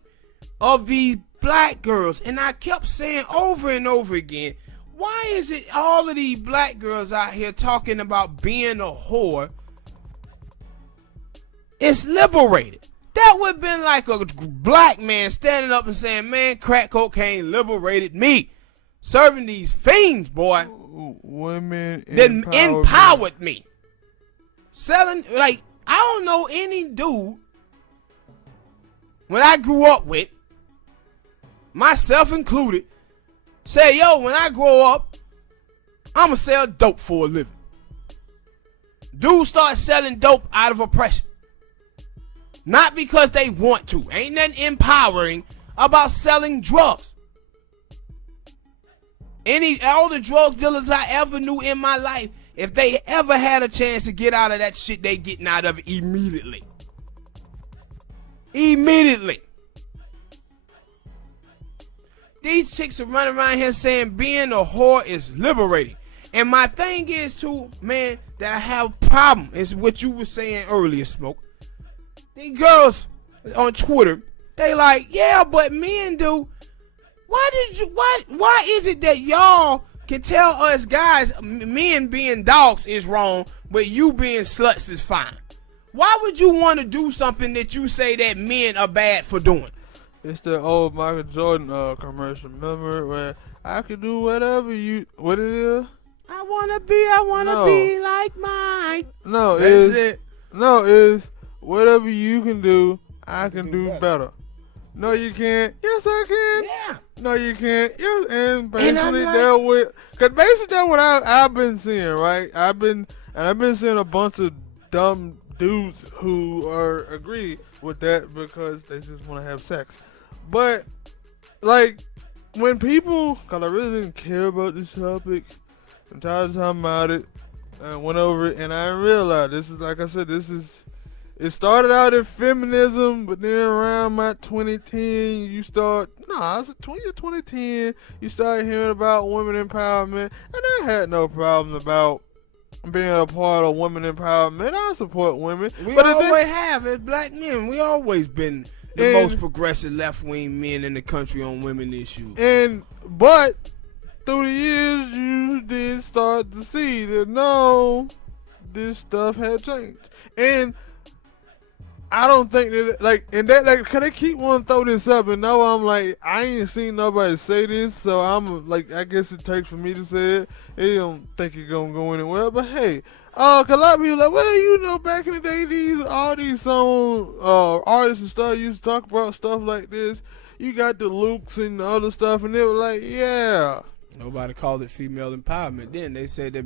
of these black girls, and I kept saying over and over again, why is it all of these black girls out here talking about being a whore? It's liberated. That would have been like a black man standing up and saying, man, crack cocaine liberated me. Serving these fiends, boy. Women that empowered me. Selling, like, I don't know any dude when I grew up with, myself included, say, yo, when I grow up, I'ma sell dope for a living. Dudes start selling dope out of oppression. Not because they want to. Ain't nothing empowering about selling drugs. All the drug dealers I ever knew in my life, if they ever had a chance to get out of that shit, they getting out of it immediately. Immediately. These chicks are running around here saying being a whore is liberating. And my thing is too, man, that I have a problem is what you were saying earlier, Smoke. These girls on Twitter, they like, yeah, but men do. Why is it that y'all can tell us guys men being dogs is wrong, but you being sluts is fine? Why would you want to do something that you say that men are bad for doing? It's the old Michael Jordan commercial. Remember where I can do whatever what it is? I wanna be like Mike. No, it's whatever you can do, I can do better. No, you can't. Yes, I can. Yeah. No, you can't. Yes, and basically cause basically that's what I've been seeing, right? I've been seeing a bunch of dumb dudes who agree with that because they just want to have sex. But like when people, cause I really didn't care about this topic, I'm tired of talking about it. I went over it and I realized this is, like I said, it started out in feminism, but then around my 2010, you start 2010, you start hearing about women empowerment, and I had no problem about being a part of women empowerment. I support women. We always have, as black men. We always been the most progressive left-wing men in the country on women issues. But through the years, you did start to see that no, this stuff had changed. And I don't think that, cause they keep wanting to throw this up, and now I'm like, I ain't seen nobody say this, so I'm like, I guess it takes for me to say it. They don't think it's gonna go anywhere, but hey, cause a lot of people like, well, back in the day, all these song artists and stuff used to talk about stuff like this. You got the Lukes and other stuff, and they were like, yeah. Nobody called it female empowerment. Then they said that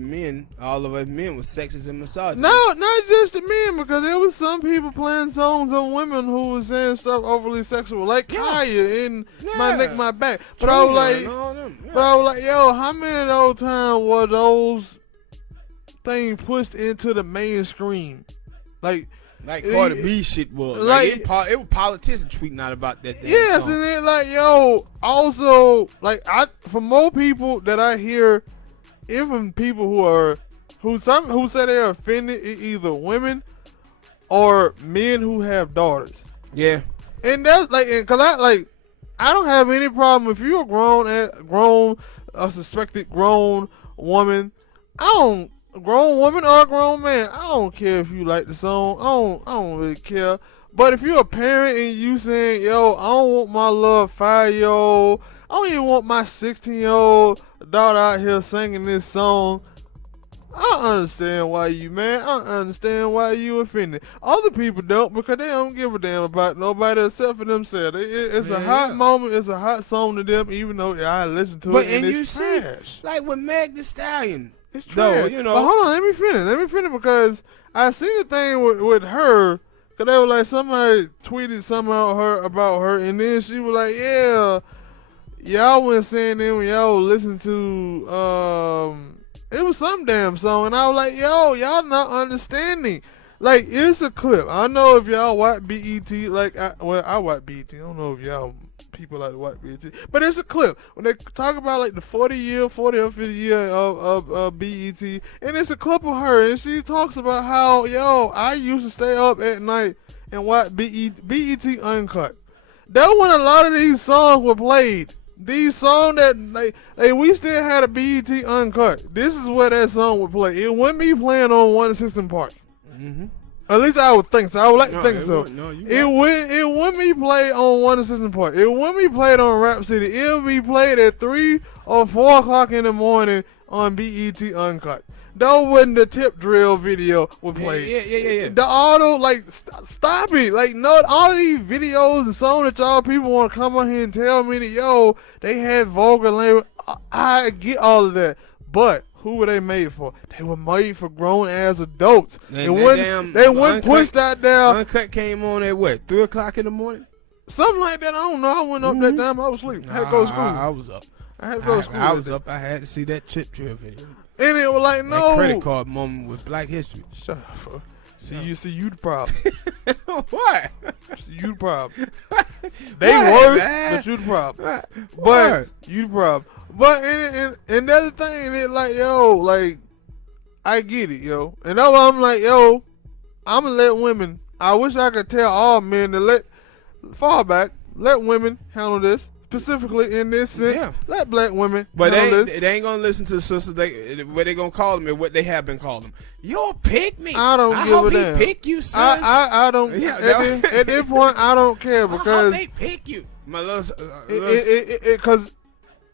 all of us men, was sexist and misogynist. No, not just the men, because there was some people playing songs on women who was saying stuff overly sexual, like Kaya in My Neck, My Back. But I was like, yo, how many of those times were those things pushed into the mainstream? Like Cardi B shit was. It was politicians tweeting out about that. Yes, song. And then also for more people that I hear, even people who say they're offended, either women or men who have daughters. Yeah, and that's cause I don't have any problem if you're a suspected grown woman. A grown woman or a grown man, I don't care if you like the song. I don't really care. But if you're a parent and you saying, yo, I don't want my little 5-year-old, I don't even want my 16-year-old daughter out here singing this song, I understand why you mad. I understand why you offended. Other people don't, because they don't give a damn about nobody except for themselves. It's a hot moment. It's a hot song to them, even though I listen to it and it's trash. Like with Meg Thee Stallion. It's trash. But hold on, let me finish because I seen the thing with her, because they were like, somebody tweeted something about her, and then she was like, yeah, y'all went saying that when y'all listened to, it was some damn song, and I was like, yo, y'all not understanding. Like, it's a clip. I know if y'all watch BET, I watch BET. I don't know if y'all people like to watch BET, but it's a clip when they talk about the 40 or 50 year of BET, and it's a clip of her, and she talks about how, yo, I used to stay up at night and watch BET Uncut. That when a lot of these songs were played. These songs that we still had a BET Uncut. This is where that song would play. It wouldn't be playing on One System Park. Mm-hmm. At least I would think so. I would like to think so. It wouldn't be played on One Assistant Park. It wouldn't be played on Rap City. It would be played at 3 or 4 o'clock in the morning on BET Uncut. That wasn't the tip drill video would play. Yeah. The auto, stop it. No, all of these videos and songs that y'all people want to come on here and tell me that, yo, they had vulgar language. I get all of that. But who were they made for? They were made for grown-ass adults. They wouldn't push that down. Uncut came on at what, 3 o'clock in the morning? Something like that. I don't know. I went up that time. I was asleep. I had to go to school. I was up. I had to go to school. I was up. I had to see that chip drill video. And it was like, no. That credit card moment with Black History. Shut up. See, you the problem. What? See, you the problem. They worse, but you the problem. But you the problem. But and the other thing, it like, yo, like, I get it, yo. And that's why I'm like, yo, I'm gonna let women. I wish I could tell all men to fall back, let women handle this. Specifically in this sense, let black women handle this. They ain't gonna listen to the sisters. What they gonna call them and what they have been called them. You'll pick me. I don't give a damn. I hope he pick you, son. I don't. At this point, I don't care because I hope they pick you, my little. Because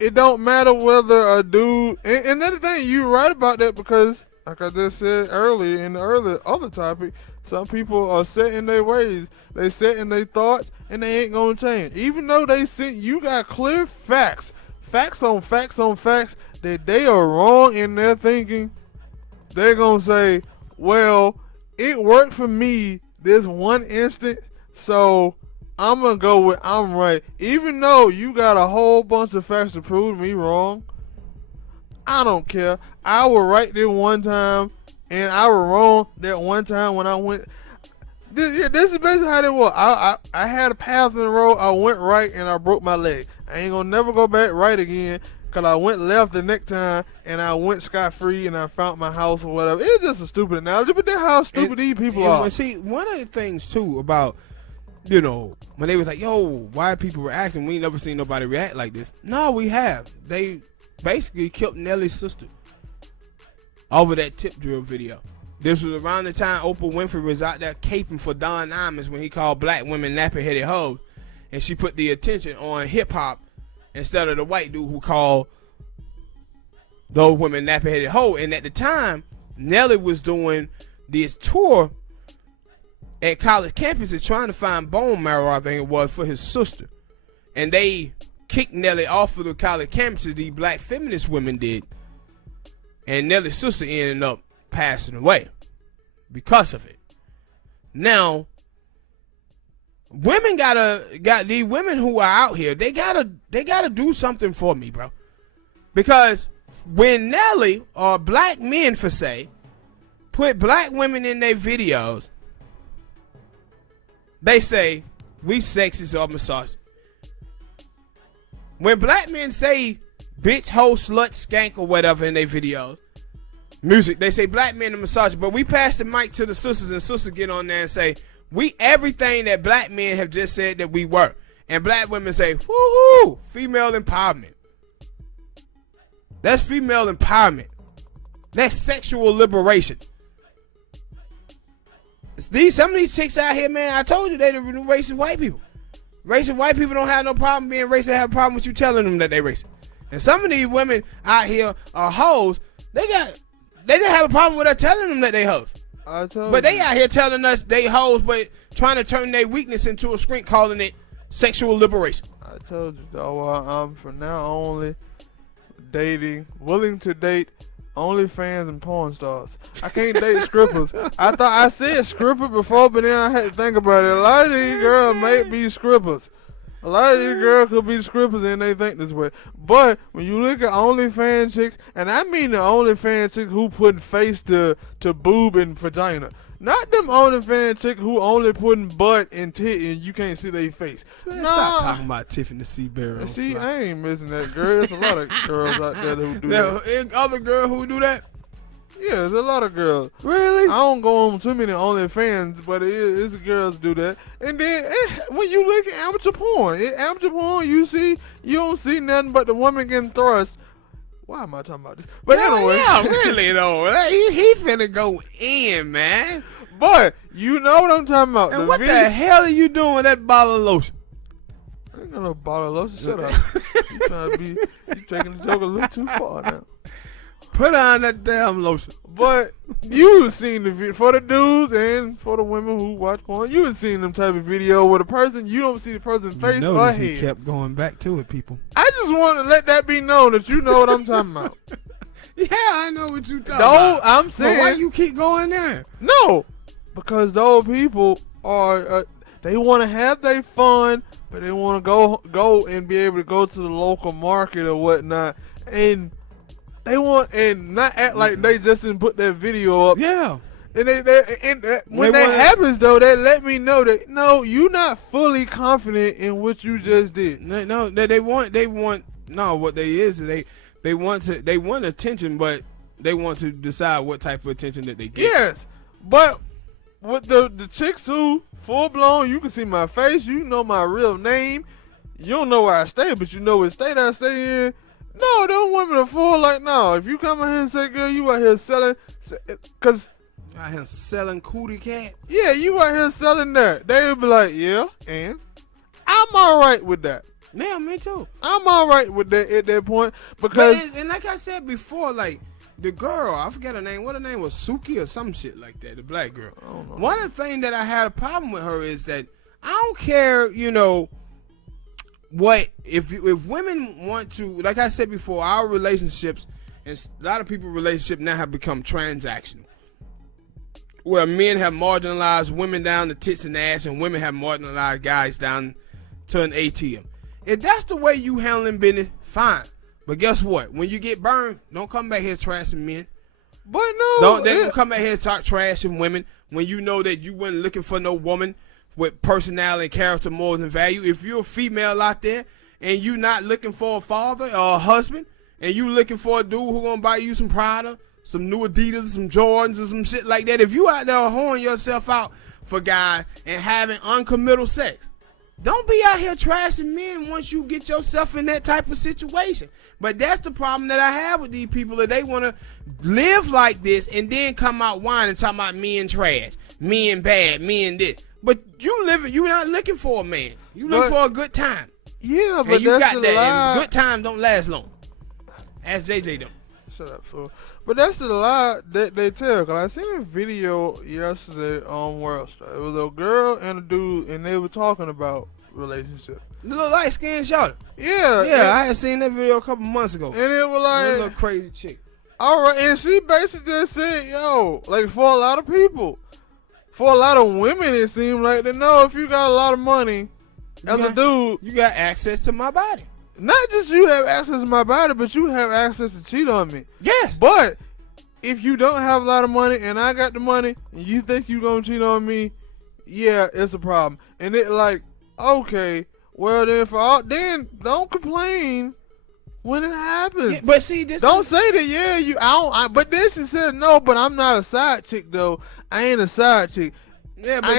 it don't matter whether a dude. And another thing, you right about that because, like I just said earlier in the other topic, some people are set in their ways. They set in their thoughts. And they ain't gonna change. Even though you got clear facts on facts that they are wrong in their thinking, they're gonna say, well, it worked for me this one instant, so I'm gonna go with I'm right. Even though you got a whole bunch of facts to prove me wrong, I don't care. I was right this one time, and I was wrong that one time when I went. This is basically how it was. I had a path in the road. I went right and I broke my leg. I ain't gonna never go back right again because I went left the next time and I went scot-free and I found my house or whatever. It's just a stupid analogy, but that's how stupid these people are. See, one of the things too about, when they was like, yo, why are people reacting? We ain't never seen nobody react like this. No, we have. They basically killed Nelly's sister over that tip drill video. This was around the time Oprah Winfrey was out there caping for Don Imus when he called black women nappy-headed hoes. And she put the attention on hip-hop instead of the white dude who called those women nappy-headed hoes. And at the time, Nelly was doing this tour at college campuses trying to find bone marrow, I think it was, for his sister. And they kicked Nelly off of the college campuses, these black feminist women did. And Nelly's sister ended up passing away because of it. Now, women got these women who are out here, they gotta do something for me, bro. Because when Nelly or black men for say put black women in their videos, they say we sexist or misogynist. When black men say bitch, hoe, slut, skank, or whatever in their videos, music, they say black men are misogynist, but we pass the mic to the sisters and sisters get on there and say we everything that black men have just said that we were. And black women say, woohoo, female empowerment. That's female empowerment. That's sexual liberation. Some of these chicks out here, man, I told you they the racist white people. Racist white people don't have no problem being racist, they have a problem with you telling them that they racist. And some of these women out here are hoes, they just have a problem with us telling them that they hoes. But they out here telling us they hoes, but trying to turn their weakness into a strength, calling it sexual liberation. I told you, though, I'm from now only willing to date OnlyFans and porn stars. I can't date strippers. I thought I said stripper before, but then I had to think about it. A lot of these girls may be strippers. A lot of these girls could be strippers and they think this way. But when you look at OnlyFans chicks, and I mean the OnlyFans chicks who put face to boob and vagina. Not them OnlyFans chicks who only putting butt and tit and you can't see their face. Man, stop talking about Tiffany Seabury. See, I ain't missing that girl. There's a lot of girls out there who do that. Other girl who do that? Yeah, there's a lot of girls. Really? I don't go on too many OnlyFans, but it's girls do that. And then when you look at amateur porn, you don't see nothing but the woman getting thrust. Why am I talking about this? But anyway. Yeah, really though. He finna go in, man. But you know what I'm talking about. And what the hell are you doing with that bottle of lotion? I ain't got no bottle of lotion. Shut up. You taking the joke a little too far now. Put on that damn lotion. But you've seen the video for the dudes and for the women who watch porn. You've seen them type of video where the person, you don't see the person's face or head. He kept going back to it, people. I just want to let that be known that you know what I'm talking about. Yeah, I know what you talking about. I'm saying. But why you keep going there? No, because those people are. they want to have their fun, but they want to go and be able to go to the local market or whatnot, and they want and not act like they just didn't put that video up. Yeah. And when that happens, though, that let me know that no, you're not fully confident in what you just did. No, they want what they want attention, but they want to decide what type of attention that they get. Yes, but with the chicks who full blown, you can see my face, you know my real name, you don't know where I stay, but you know what state I stay in. No, them women are full like, no, if you come out here and say, girl, you out here selling, because out here selling cootie cat. Yeah, you out here selling that. They would be like, yeah, and I'm all right with that. Yeah, me too. I'm all right with that at that point because and like I said before, like the girl, I forget her name. What her name was, Suki or some shit like that. The black girl. I don't know. One of the things that I had a problem with her is that I don't care, what if women want to, like I said before, our relationships and a lot of people's relationships now have become transactional. Where men have marginalized women down to tits and ass, and women have marginalized guys down to an ATM. If that's the way you handling business, fine. But guess what? When you get burned, don't come back here trashing men. But no, don't come back here and start trashing women when you know that you weren't looking for no woman with personality, character, morals, and value. If you're a female out there and you not looking for a father or a husband, and you looking for a dude who gonna buy you some Prada, some new Adidas, some Jordans, or some shit like that. If you out there whoring yourself out for guys and having uncommittal sex, don't be out here trashing men once you get yourself in that type of situation. But that's the problem that I have with these people, that they want to live like this and then come out whining, talking about men trash, men bad, men this. But you're not looking for a man. You looking for a good time. Yeah, but and you that's got a that. lie. And good times don't last long. Ask JJ them. Shut up, fool. But that's the lie that they tell. Cause I seen a video yesterday on World Star. It was a girl and a dude, and they were talking about relationship. The little light skinned shorty. Yeah. I had seen that video a couple months ago. And it was like, a little crazy chick. All right, and she basically just said, yo, like for a lot of people, for a lot of women, it seemed like they know if you got a lot of money as a dude, you got access to my body. Not just you have access to my body, but you have access to cheat on me. Yes. But if you don't have a lot of money and I got the money and you think you gonna cheat on me, yeah, it's a problem. And it like, okay, well then don't complain when it happens. Yeah, but see, this don't say that. Yeah, but then she said no. But I'm not a side chick though. I ain't a side chick. Yeah, but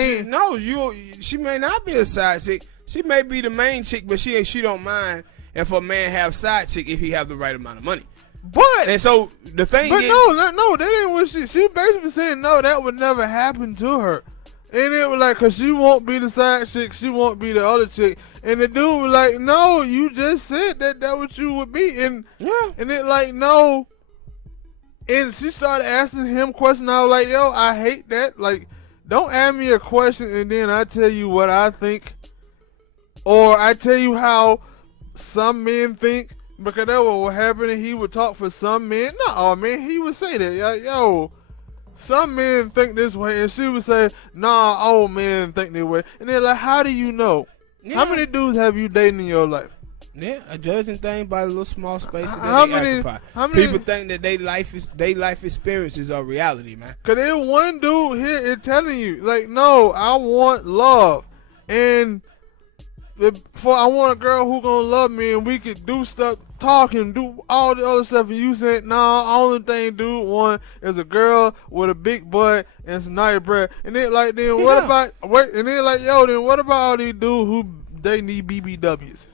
she may not be a side chick. She may be the main chick, but she don't mind if a man have side chick if he have the right amount of money. But and so the thing is, no, that ain't what she basically saying. No, that would never happen to her. And it was like, cause she won't be the side chick, she won't be the other chick. And the dude was like, no, you just said that what you would be. And and it like, no. And she started asking him questions. I was like, yo, I hate that. Like, don't ask me a question and then I tell you what I think, or I tell you how some men think, because that was what happened. And he would talk for some men. No, man, he would say that, like, yo, some men think this way, and she would say, nah, old men think this way. And they're like, how do you know? Yeah. How many dudes have you dated in your life? Yeah, a judging thing by the little small space that they occupy. People think that they life experiences are reality, man. Cause there's one dude here is telling you, like, no, I want love, and I want a girl who gonna love me, and we could do stuff, talk and do all the other stuff. And you said, no, only thing dude want is a girl with a big butt and some nice breath. And then like, then what about And then like, yo, then what about all these dudes who they need BBWs?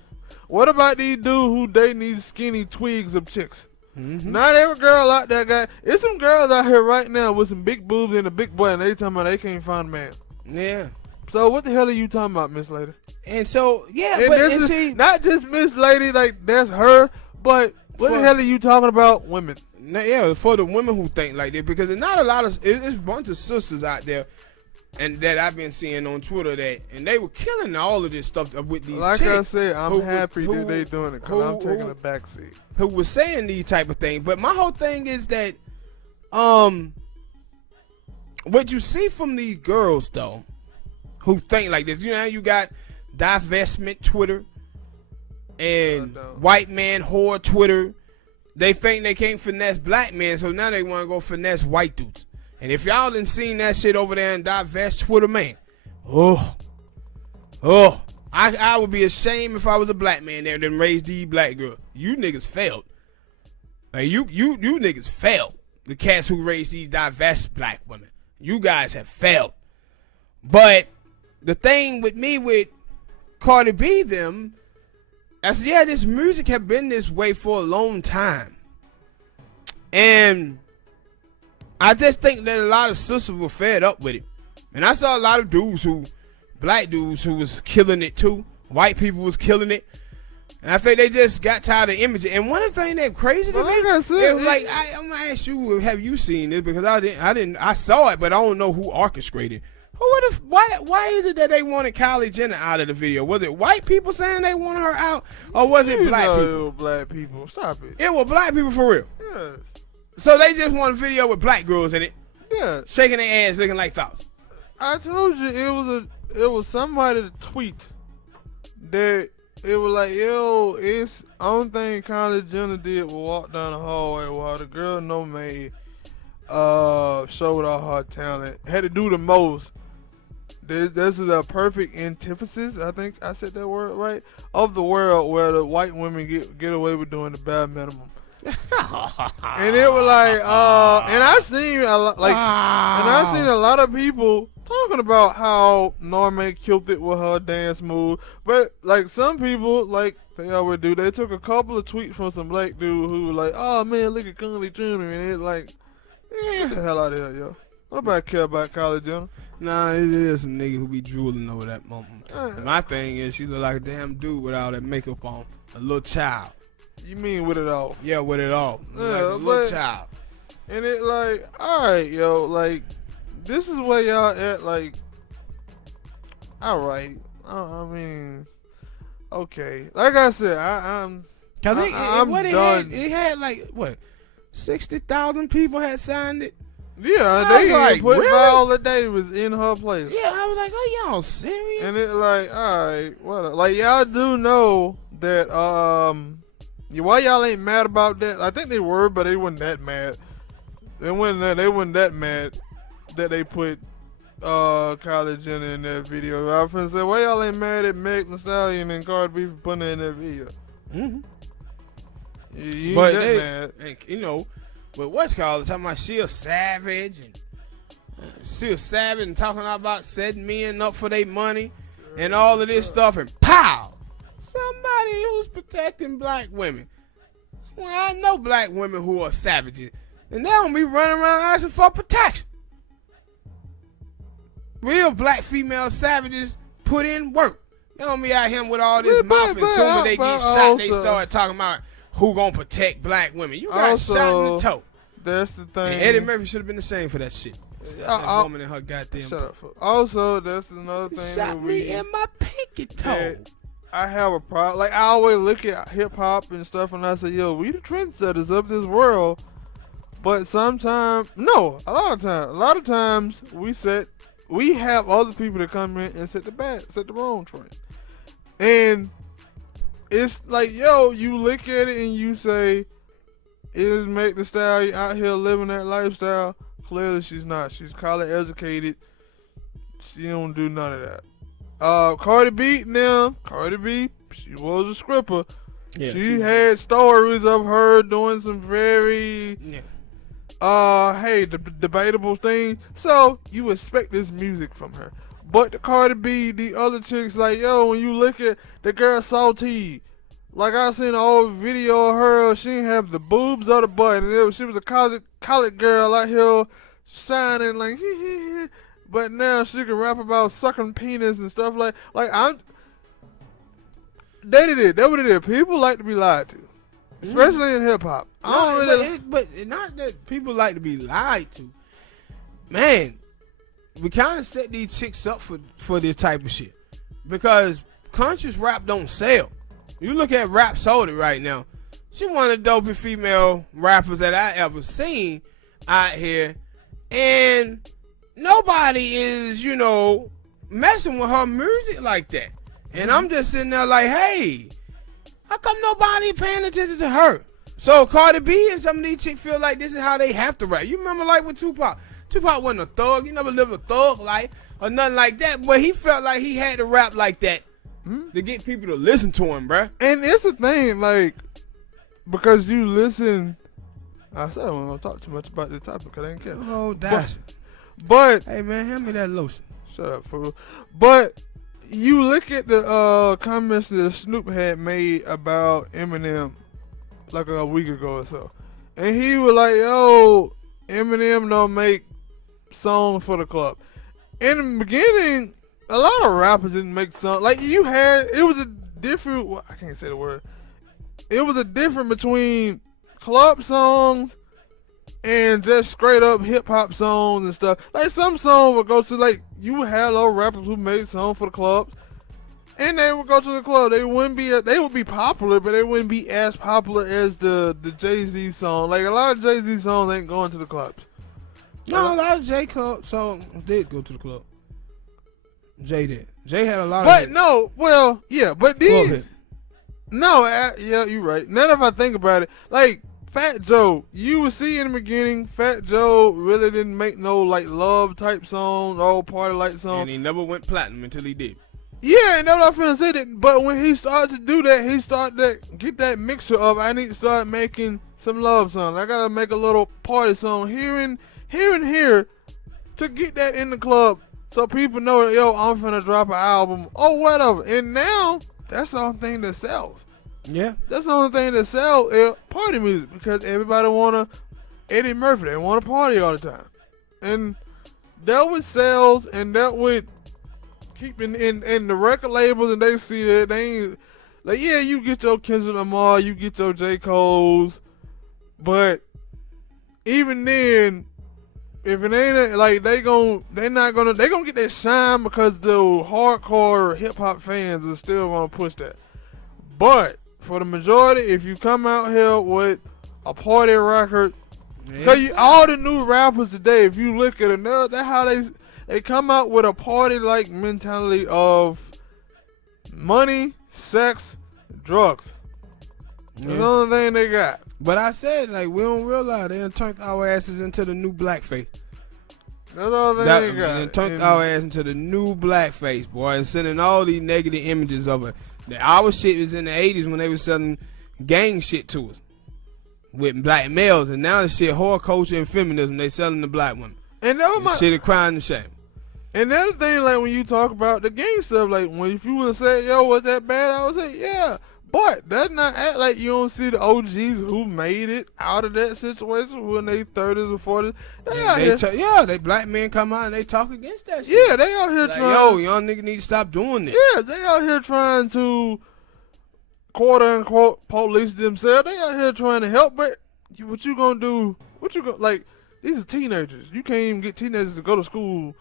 What about these dudes who they need skinny twigs of chicks? Mm-hmm. Not every girl out there got. It's some girls out here right now with some big boobs and a big butt, and they talking about they can't find a man. Yeah. So what the hell are you talking about, Miss Lady? And so yeah, and but this is see, not just Miss Lady, like that's her, but what the hell are you talking about, women? Yeah, for the women who think like that, because there's not a lot of there's a bunch of sisters out there, and that I've been seeing on Twitter and they were killing all of this stuff with these like chicks. I said, I'm happy that they doing it because I'm taking a backseat. Who was saying these type of things, but my whole thing is that what you see from these girls though, who think like this. You know how you got divestment Twitter and white man whore Twitter. They think they can't finesse black men, so now they want to go finesse white dudes. And if y'all done seen that shit over there in divest Twitter, man, I would be ashamed if I was a black man there and then raised these black girls. You niggas failed. Like you niggas failed. The cats who raised these divest black women. You guys have failed. But the thing with me with Cardi B them, I said, yeah, this music have been this way for a long time. And I just think that a lot of sisters were fed up with it. And I saw a lot of black dudes who was killing it too. White people was killing it. And I think they just got tired of imaging. And one of the things that crazy to me, it was like, I'm gonna ask you, have you seen this? Because I saw it, but I don't know who orchestrated. Why is it that they wanted Kylie Jenner out of the video? Was it white people saying they wanted her out, or was it black people? It was black people. Stop it. It was black people for real. Yes. So they just want a video with black girls in it. Yes. Shaking their ass, looking like thoughts. I told you it was somebody to tweet that it was like, yo, it's only thing Kylie Jenner did was walk down the hallway while the girl No Maid showed all her talent. Had to do the most. This is a perfect antithesis, I think I said that word right, of the world where the white women get away with doing the bare minimum. And it was like, and I seen a lot of people talking about how Norman killed it with her dance move, but like some people, like they always do, they took a couple of tweets from some black dude who was like, oh man, look at Kylie Jenner, and it like, get the hell out of here, yo. Nobody care about Kylie Jenner. Nah, it is some nigga who be drooling over that moment. My thing is, she look like a damn dude with all that makeup on, a little child. You mean with it all? Yeah, with it all. Yeah, like a little child. And it like, alright, yo, like, this is where y'all at, like, alright. I mean, okay. Like I said, I'm done. It had like, what, 60,000 people had signed it? Yeah, they like, put really? Viola Davis in her place. Yeah, I was like, oh, y'all serious? And it like, alright, what? Like, y'all do know that, why y'all ain't mad about that? I think they were, but they wasn't that mad. They wasn't that mad that they put Kylie Jenner in that video. I was finna say, why y'all ain't mad at Meg Thee Stallion and Cardi B for putting her in that video? Mm-hmm. You ain't that mad. You know, but what's called talking about she a savage and talking about setting men up for their money and all of this stuff, and pow! Somebody who's protecting black women. Well, I know black women who are savages, and they don't be running around asking for protection. Real black female savages put in work. They don't be out here with all this mouth, and soon as they get shot, they start talking about who gonna protect black women. You got shot in the toe. That's the thing. And Eddie Murphy should have been ashamed for that shit. That woman in her goddamn toe. Also, that's another thing. Shot me in my pinky toe. I have a problem. Like, I always look at hip hop and stuff, and I say, yo, we the trendsetters of this world. But sometimes, no, a lot of times we have other people that come in and set the wrong trend. And it's like, yo, you look at it and you say, is Meg Thee Stallion out here living that lifestyle? Clearly she's not. She's college educated. She don't do none of that. Cardi B, she was a scripper. Yeah, she had stories of her doing some very debatable things. So you expect this music from her. But the Cardi B, the other chicks, like, yo, when you look at the girl Salty, like I seen an old video of her, she didn't have the boobs or the butt, and she was a college girl out here shining like but now she can rap about sucking penis and stuff like they did it. That what it is. People like to be lied to, especially in hip hop. But not that people like to be lied to. Man, we kind of set these chicks up for this type of shit because conscious rap don't sell. You look at Rhapsody right now. She one of the dopest female rappers that I ever seen out here, and nobody is, messing with her music like that. And I'm just sitting there like, hey, how come nobody paying attention to her? So Cardi B and some of these chicks feel like this is how they have to rap. You remember like with Tupac? Tupac wasn't a thug. He never lived a thug life or nothing like that. But he felt like he had to rap like that to get people to listen to him, bruh. And it's a thing, like, because you listen. I said I wasn't going to talk too much about this topic because I didn't care. Oh, that's But hey, man, hand me that lotion. Shut up, fool. But you look at the comments that Snoop had made about Eminem like a week ago or so. And he was like, yo, Eminem don't make songs for the club. In the beginning, a lot of rappers didn't make songs. Like it was a different, well, I can't say the word. It was a difference between club songs and just straight up hip hop songs and stuff. Like some songs would go to, like, you would have little rappers who made songs for the clubs, and they would go to the club. They would be popular, but they wouldn't be as popular as the Jay-Z song. Like a lot of Jay-Z songs ain't going to the clubs. No, a lot of J Cole songs did go to the club. Jay did. Jay had a lot but of no, well, yeah, but club then hit. no, yeah, you're right. None if I think about it, like Fat Joe, you would see in the beginning, Fat Joe really didn't make no like love type songs, old party light songs. And he never went platinum until he did. Yeah, and that's what I'm finna say. That, but when he started to do that, he started to get that mixture of, I need to start making some love songs. I gotta make a little party song here and here to get that in the club, so people know that, yo, I'm finna drop an album or whatever. And now that's the only thing that sells. Yeah. That's the only thing that sells is party music, because everybody wanna Eddie Murphy. They wanna party all the time, and that would sales, and that would keep in the record labels, and they see that they ain't like, yeah, you get your Kendrick Lamar, you get your J. Cole's, but even then, if it ain't like they gonna get that shine, because the hardcore hip hop fans are still gonna push that. But for the majority, if you come out here with a party record, cause all the new rappers today, if you look at them, that's how they come out with a party like mentality of money, sex, drugs. That's the only thing they got. But I said, like, we don't realize they done turned our asses into the new blackface. That's the only thing they got. They turned our ass into the new blackface, boy, and sending all these negative images of it. Our shit was in the 80s when they was selling gang shit to us with black males, and now the shit horror culture and feminism, they selling the black women. And that was shit of crying and shame. And the other thing, like when you talk about the gang stuff, like if you would have said, yo, was that bad? I would say, yeah. But that's not act like you don't see the OGs who made it out of that situation when they 30s or 40s. They black men come out and they talk against that shit. Yeah, they out here like, trying. Yo, young nigga need to stop doing this. Yeah, they out here trying to quote unquote police themselves. They out here trying to help, but what you gonna do? Like, these are teenagers. You can't even get teenagers to go to school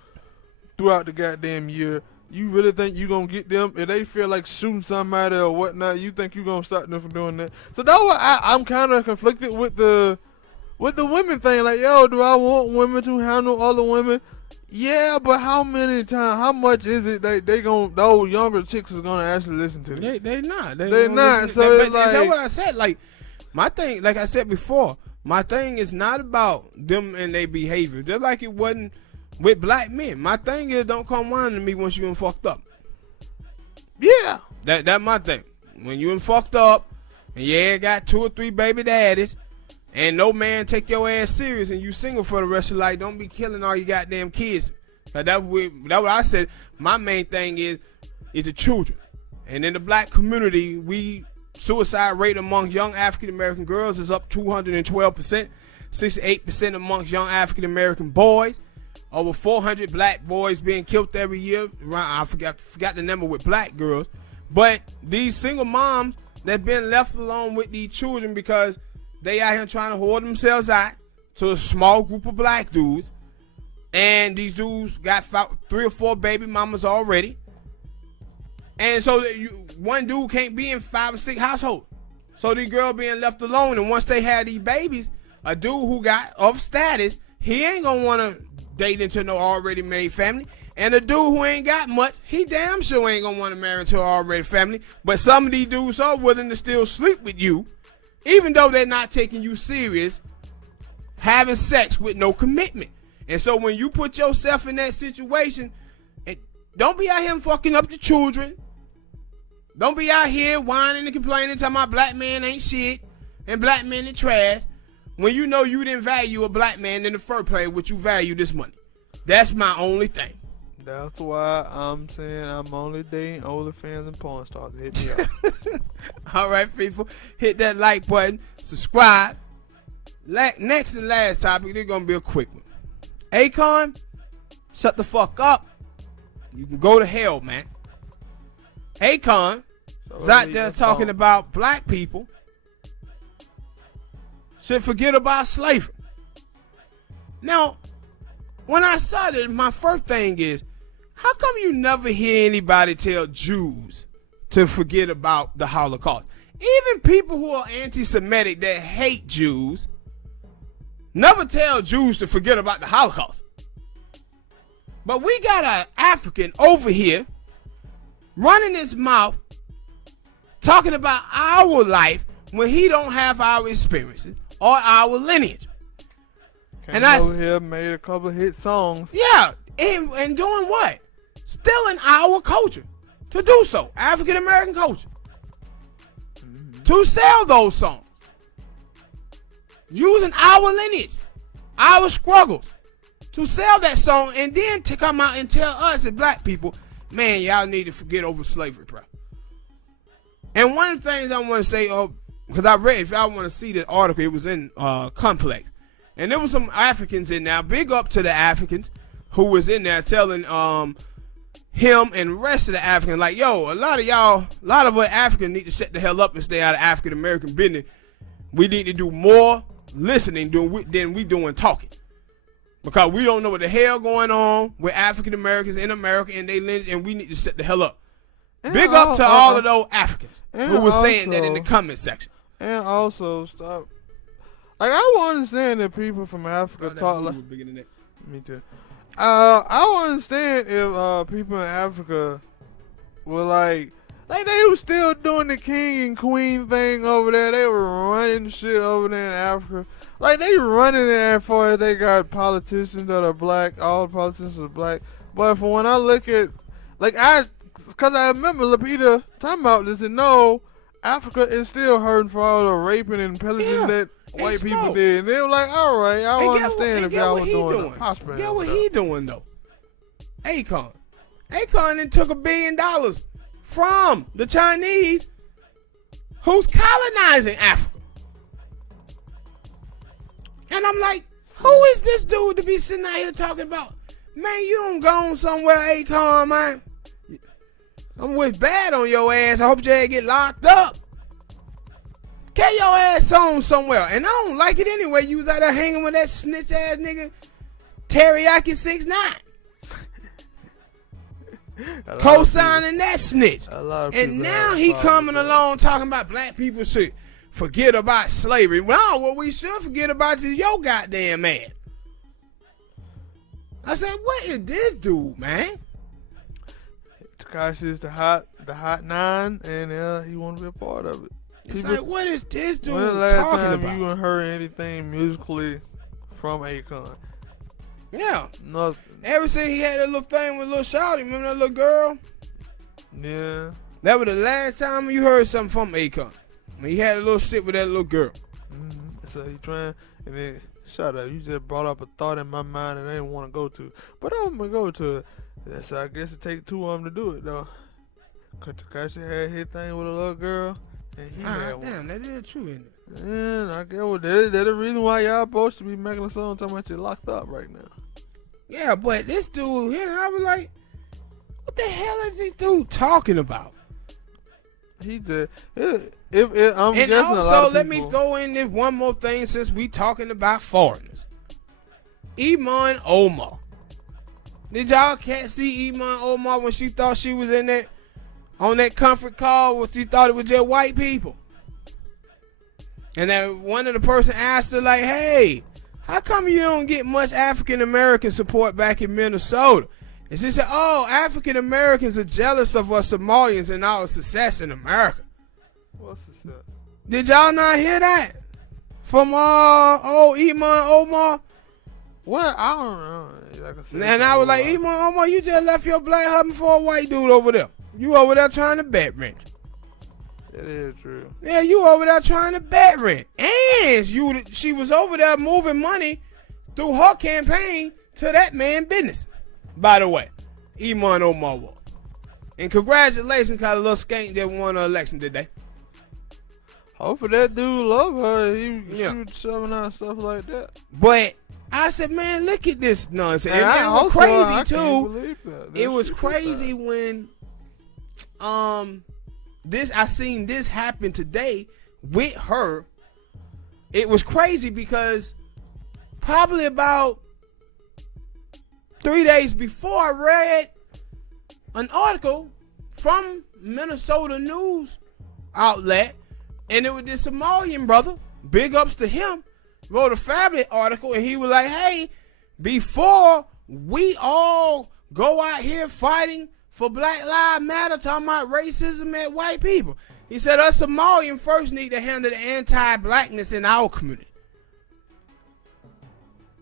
throughout the goddamn year. You really think you gonna get them if they feel like shooting somebody or whatnot? You think you gonna stop them from doing that? So that's why I'm kind of conflicted with the women thing. Like, yo, do I want women to handle other women? Yeah, but how many times? How much is it that those younger chicks is gonna actually listen to them? They not. They're not. So it's like, is that what I said? Like, my thing, like I said before, my thing is not about them and their behavior. Just like it wasn't with black men. My thing is, don't come whining to me once you done fucked up. Yeah. That's my thing. When you done fucked up, and got 2 or 3 baby daddies, and no man take your ass serious, and you single for the rest of your life, don't be killing all your goddamn kids. That's what I said. My main thing is the children. And in the black community, suicide rate among young African American girls is up 212%, 68% amongst young African American boys. Over 400 black boys being killed every year. I forgot the number with black girls. But these single moms that been left alone with these children because they out here trying to hoard themselves out to a small group of black dudes. And these dudes got 3 or 4 baby mamas already. And so one dude can't be in 5 or 6 households. So these girls being left alone. And once they have these babies, a dude who got of status, he ain't going to want to date into no already made family. And a dude who ain't got much, he damn sure ain't gonna want to marry into an already family. But some of these dudes are willing to still sleep with you, even though they're not taking you serious, having sex with no commitment. And so when you put yourself in that situation, don't be out here fucking up the children. Don't be out here whining and complaining, talking about black man ain't shit and black men are trash, when you know you didn't value a black man in the first place, what you value this money. That's my only thing. That's why I'm saying I'm only dating OnlyFans and porn stars. Hit me up. All right, people. Hit that like button. Subscribe. Next and last topic, they're going to be a quick one. Akon, shut the fuck up. You can go to hell, man. Akon is out there talking about black people should forget about slavery. Now, when I saw that, my first thing is, how come you never hear anybody tell Jews to forget about the Holocaust? Even people who are anti-Semitic that hate Jews never tell Jews to forget about the Holocaust. But we got an African over here running his mouth talking about our life when he don't have our experiences or our lineage. And I over here made a couple of hit songs. Yeah, and doing what? Still in our culture to do so. African American culture. Mm-hmm. To sell those songs. Using our lineage, our struggles to sell that song, and then to come out and tell us as black people, man, y'all need to forget over slavery, bro. And one of the things I want to say, because I read, if y'all want to see the article, it was in Complex. And there was some Africans in there. Big up to the Africans who was in there telling him and the rest of the Africans, like, yo, a lot of us Africans need to shut the hell up and stay out of African American business. We need to do more listening than we doing talking. Because we don't know what the hell going on with African Americans in America and they lineage, and we need to shut the hell up. And big up to all of those Africans who was saying that in the comment section. And also stop. Like, I want to understand that people from Africa talk like. Me too. I want to understand if people in Africa were like they were still doing the king and queen thing over there. They were running shit over there in Africa. Like, they running it as far as they got politicians that are black. All the politicians are black. But for when I look at, because I remember Lapita talking about this, and no, Africa is still hurting for all the raping and pillaging that white people did. And they were like, all right, I don't understand if y'all were doing the hospital. Get what he doing, though. Akon then took $1 billion from the Chinese who's colonizing Africa. And I'm like, who is this dude to be sitting out here talking about, man, you don't go somewhere, Akon, man. I'm with bad on your ass. I hope your ass get locked up. Get your ass on somewhere. And I don't like it anyway. You was out there hanging with that snitch ass nigga, Teriyaki 6ix9ine. Co-signing that snitch. And now he coming along talking about black people should forget about slavery. Well, what we should forget about is your goddamn man. I said, what is this dude, man? Tekashi is the hot 9, and he want to be a part of it. It's like, what is this dude when the last talking time about? You heard anything musically from Akon? Yeah. Nothing. Ever since he had that little thing with little Shawty, remember that little girl? Yeah. That was the last time you heard something from Akon. When he had a little shit with that little girl. Mm-hmm. So he trying, and then, shut up, you just brought up a thought in my mind and I didn't want to go to. But I'm going to go to it. So I guess it takes two of them to do it, though. Because Tekashi had his thing with a little girl, and he had one. Damn, that is true, isn't it? And I guess that's the reason why y'all supposed to be making a song talking about you locked up right now. Yeah, but this dude here, I was like, what the hell is this dude talking about? He just, I'm guessing also, a lot of let me throw in this one more thing since we talking about foreigners. Iman Omar. Did y'all see Iman Omar when she thought she was in that on that comfort call when she thought it was just white people? And then one of the person asked her, like, hey, how come you don't get much African American support back in Minnesota? And she said, oh, African Americans are jealous of us Somalians and our success in America. What success? Did y'all not hear that? From old Iman Omar? What? I don't know. Like I said, And I was like, Iman Omar, you just left your black husband for a white dude over there. You over there trying to bet rent. That is true. Yeah, you over there trying to bet rent. And she was over there moving money through her campaign to that man business. By the way, Iman Omar was. And congratulations, cause a little skank that won the election today. Hopefully that dude love her. He Yeah. shoot shoving out stuff like that. But I said, man, look at this nonsense. And I it was also, crazy I can't too. believe that. It was shit crazy like when I seen this happen today with her. It was crazy because probably about 3 days before, I read an article from Minnesota news outlet, and it was this Somalian brother, big ups to him, wrote a fabulous article, and he was like, hey, before we all go out here fighting for Black Lives Matter, talking about racism at white people, he said us Somalians first need to handle the anti-blackness in our community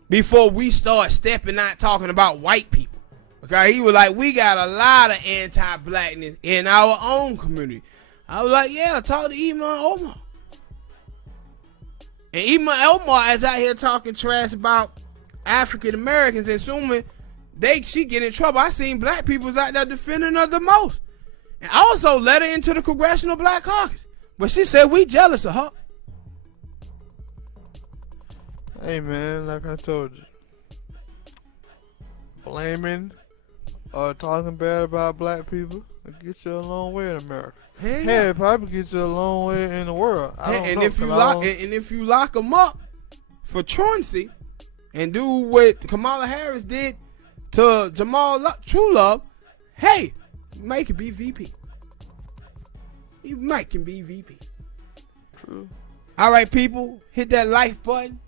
before we start stepping out talking about white people. Okay, he was like, we got a lot of anti-blackness in our own community. I was like, yeah, talk to Iman Omar. And Iman Omar is out here talking trash about African Americans, assuming she get in trouble. I seen black people's out there defending her the most. And also let her into the Congressional Black Caucus. But she said we jealous of her. Hey man, like I told you, blaming or talking bad about black people will get you a long way in America. Hey, it probably get you a long way in the world. I don't know, if you lock them up for truancy and do what Kamala Harris did to Jamal True Love, hey, you might can be VP. You might can be VP. True. All right, people, hit that like button.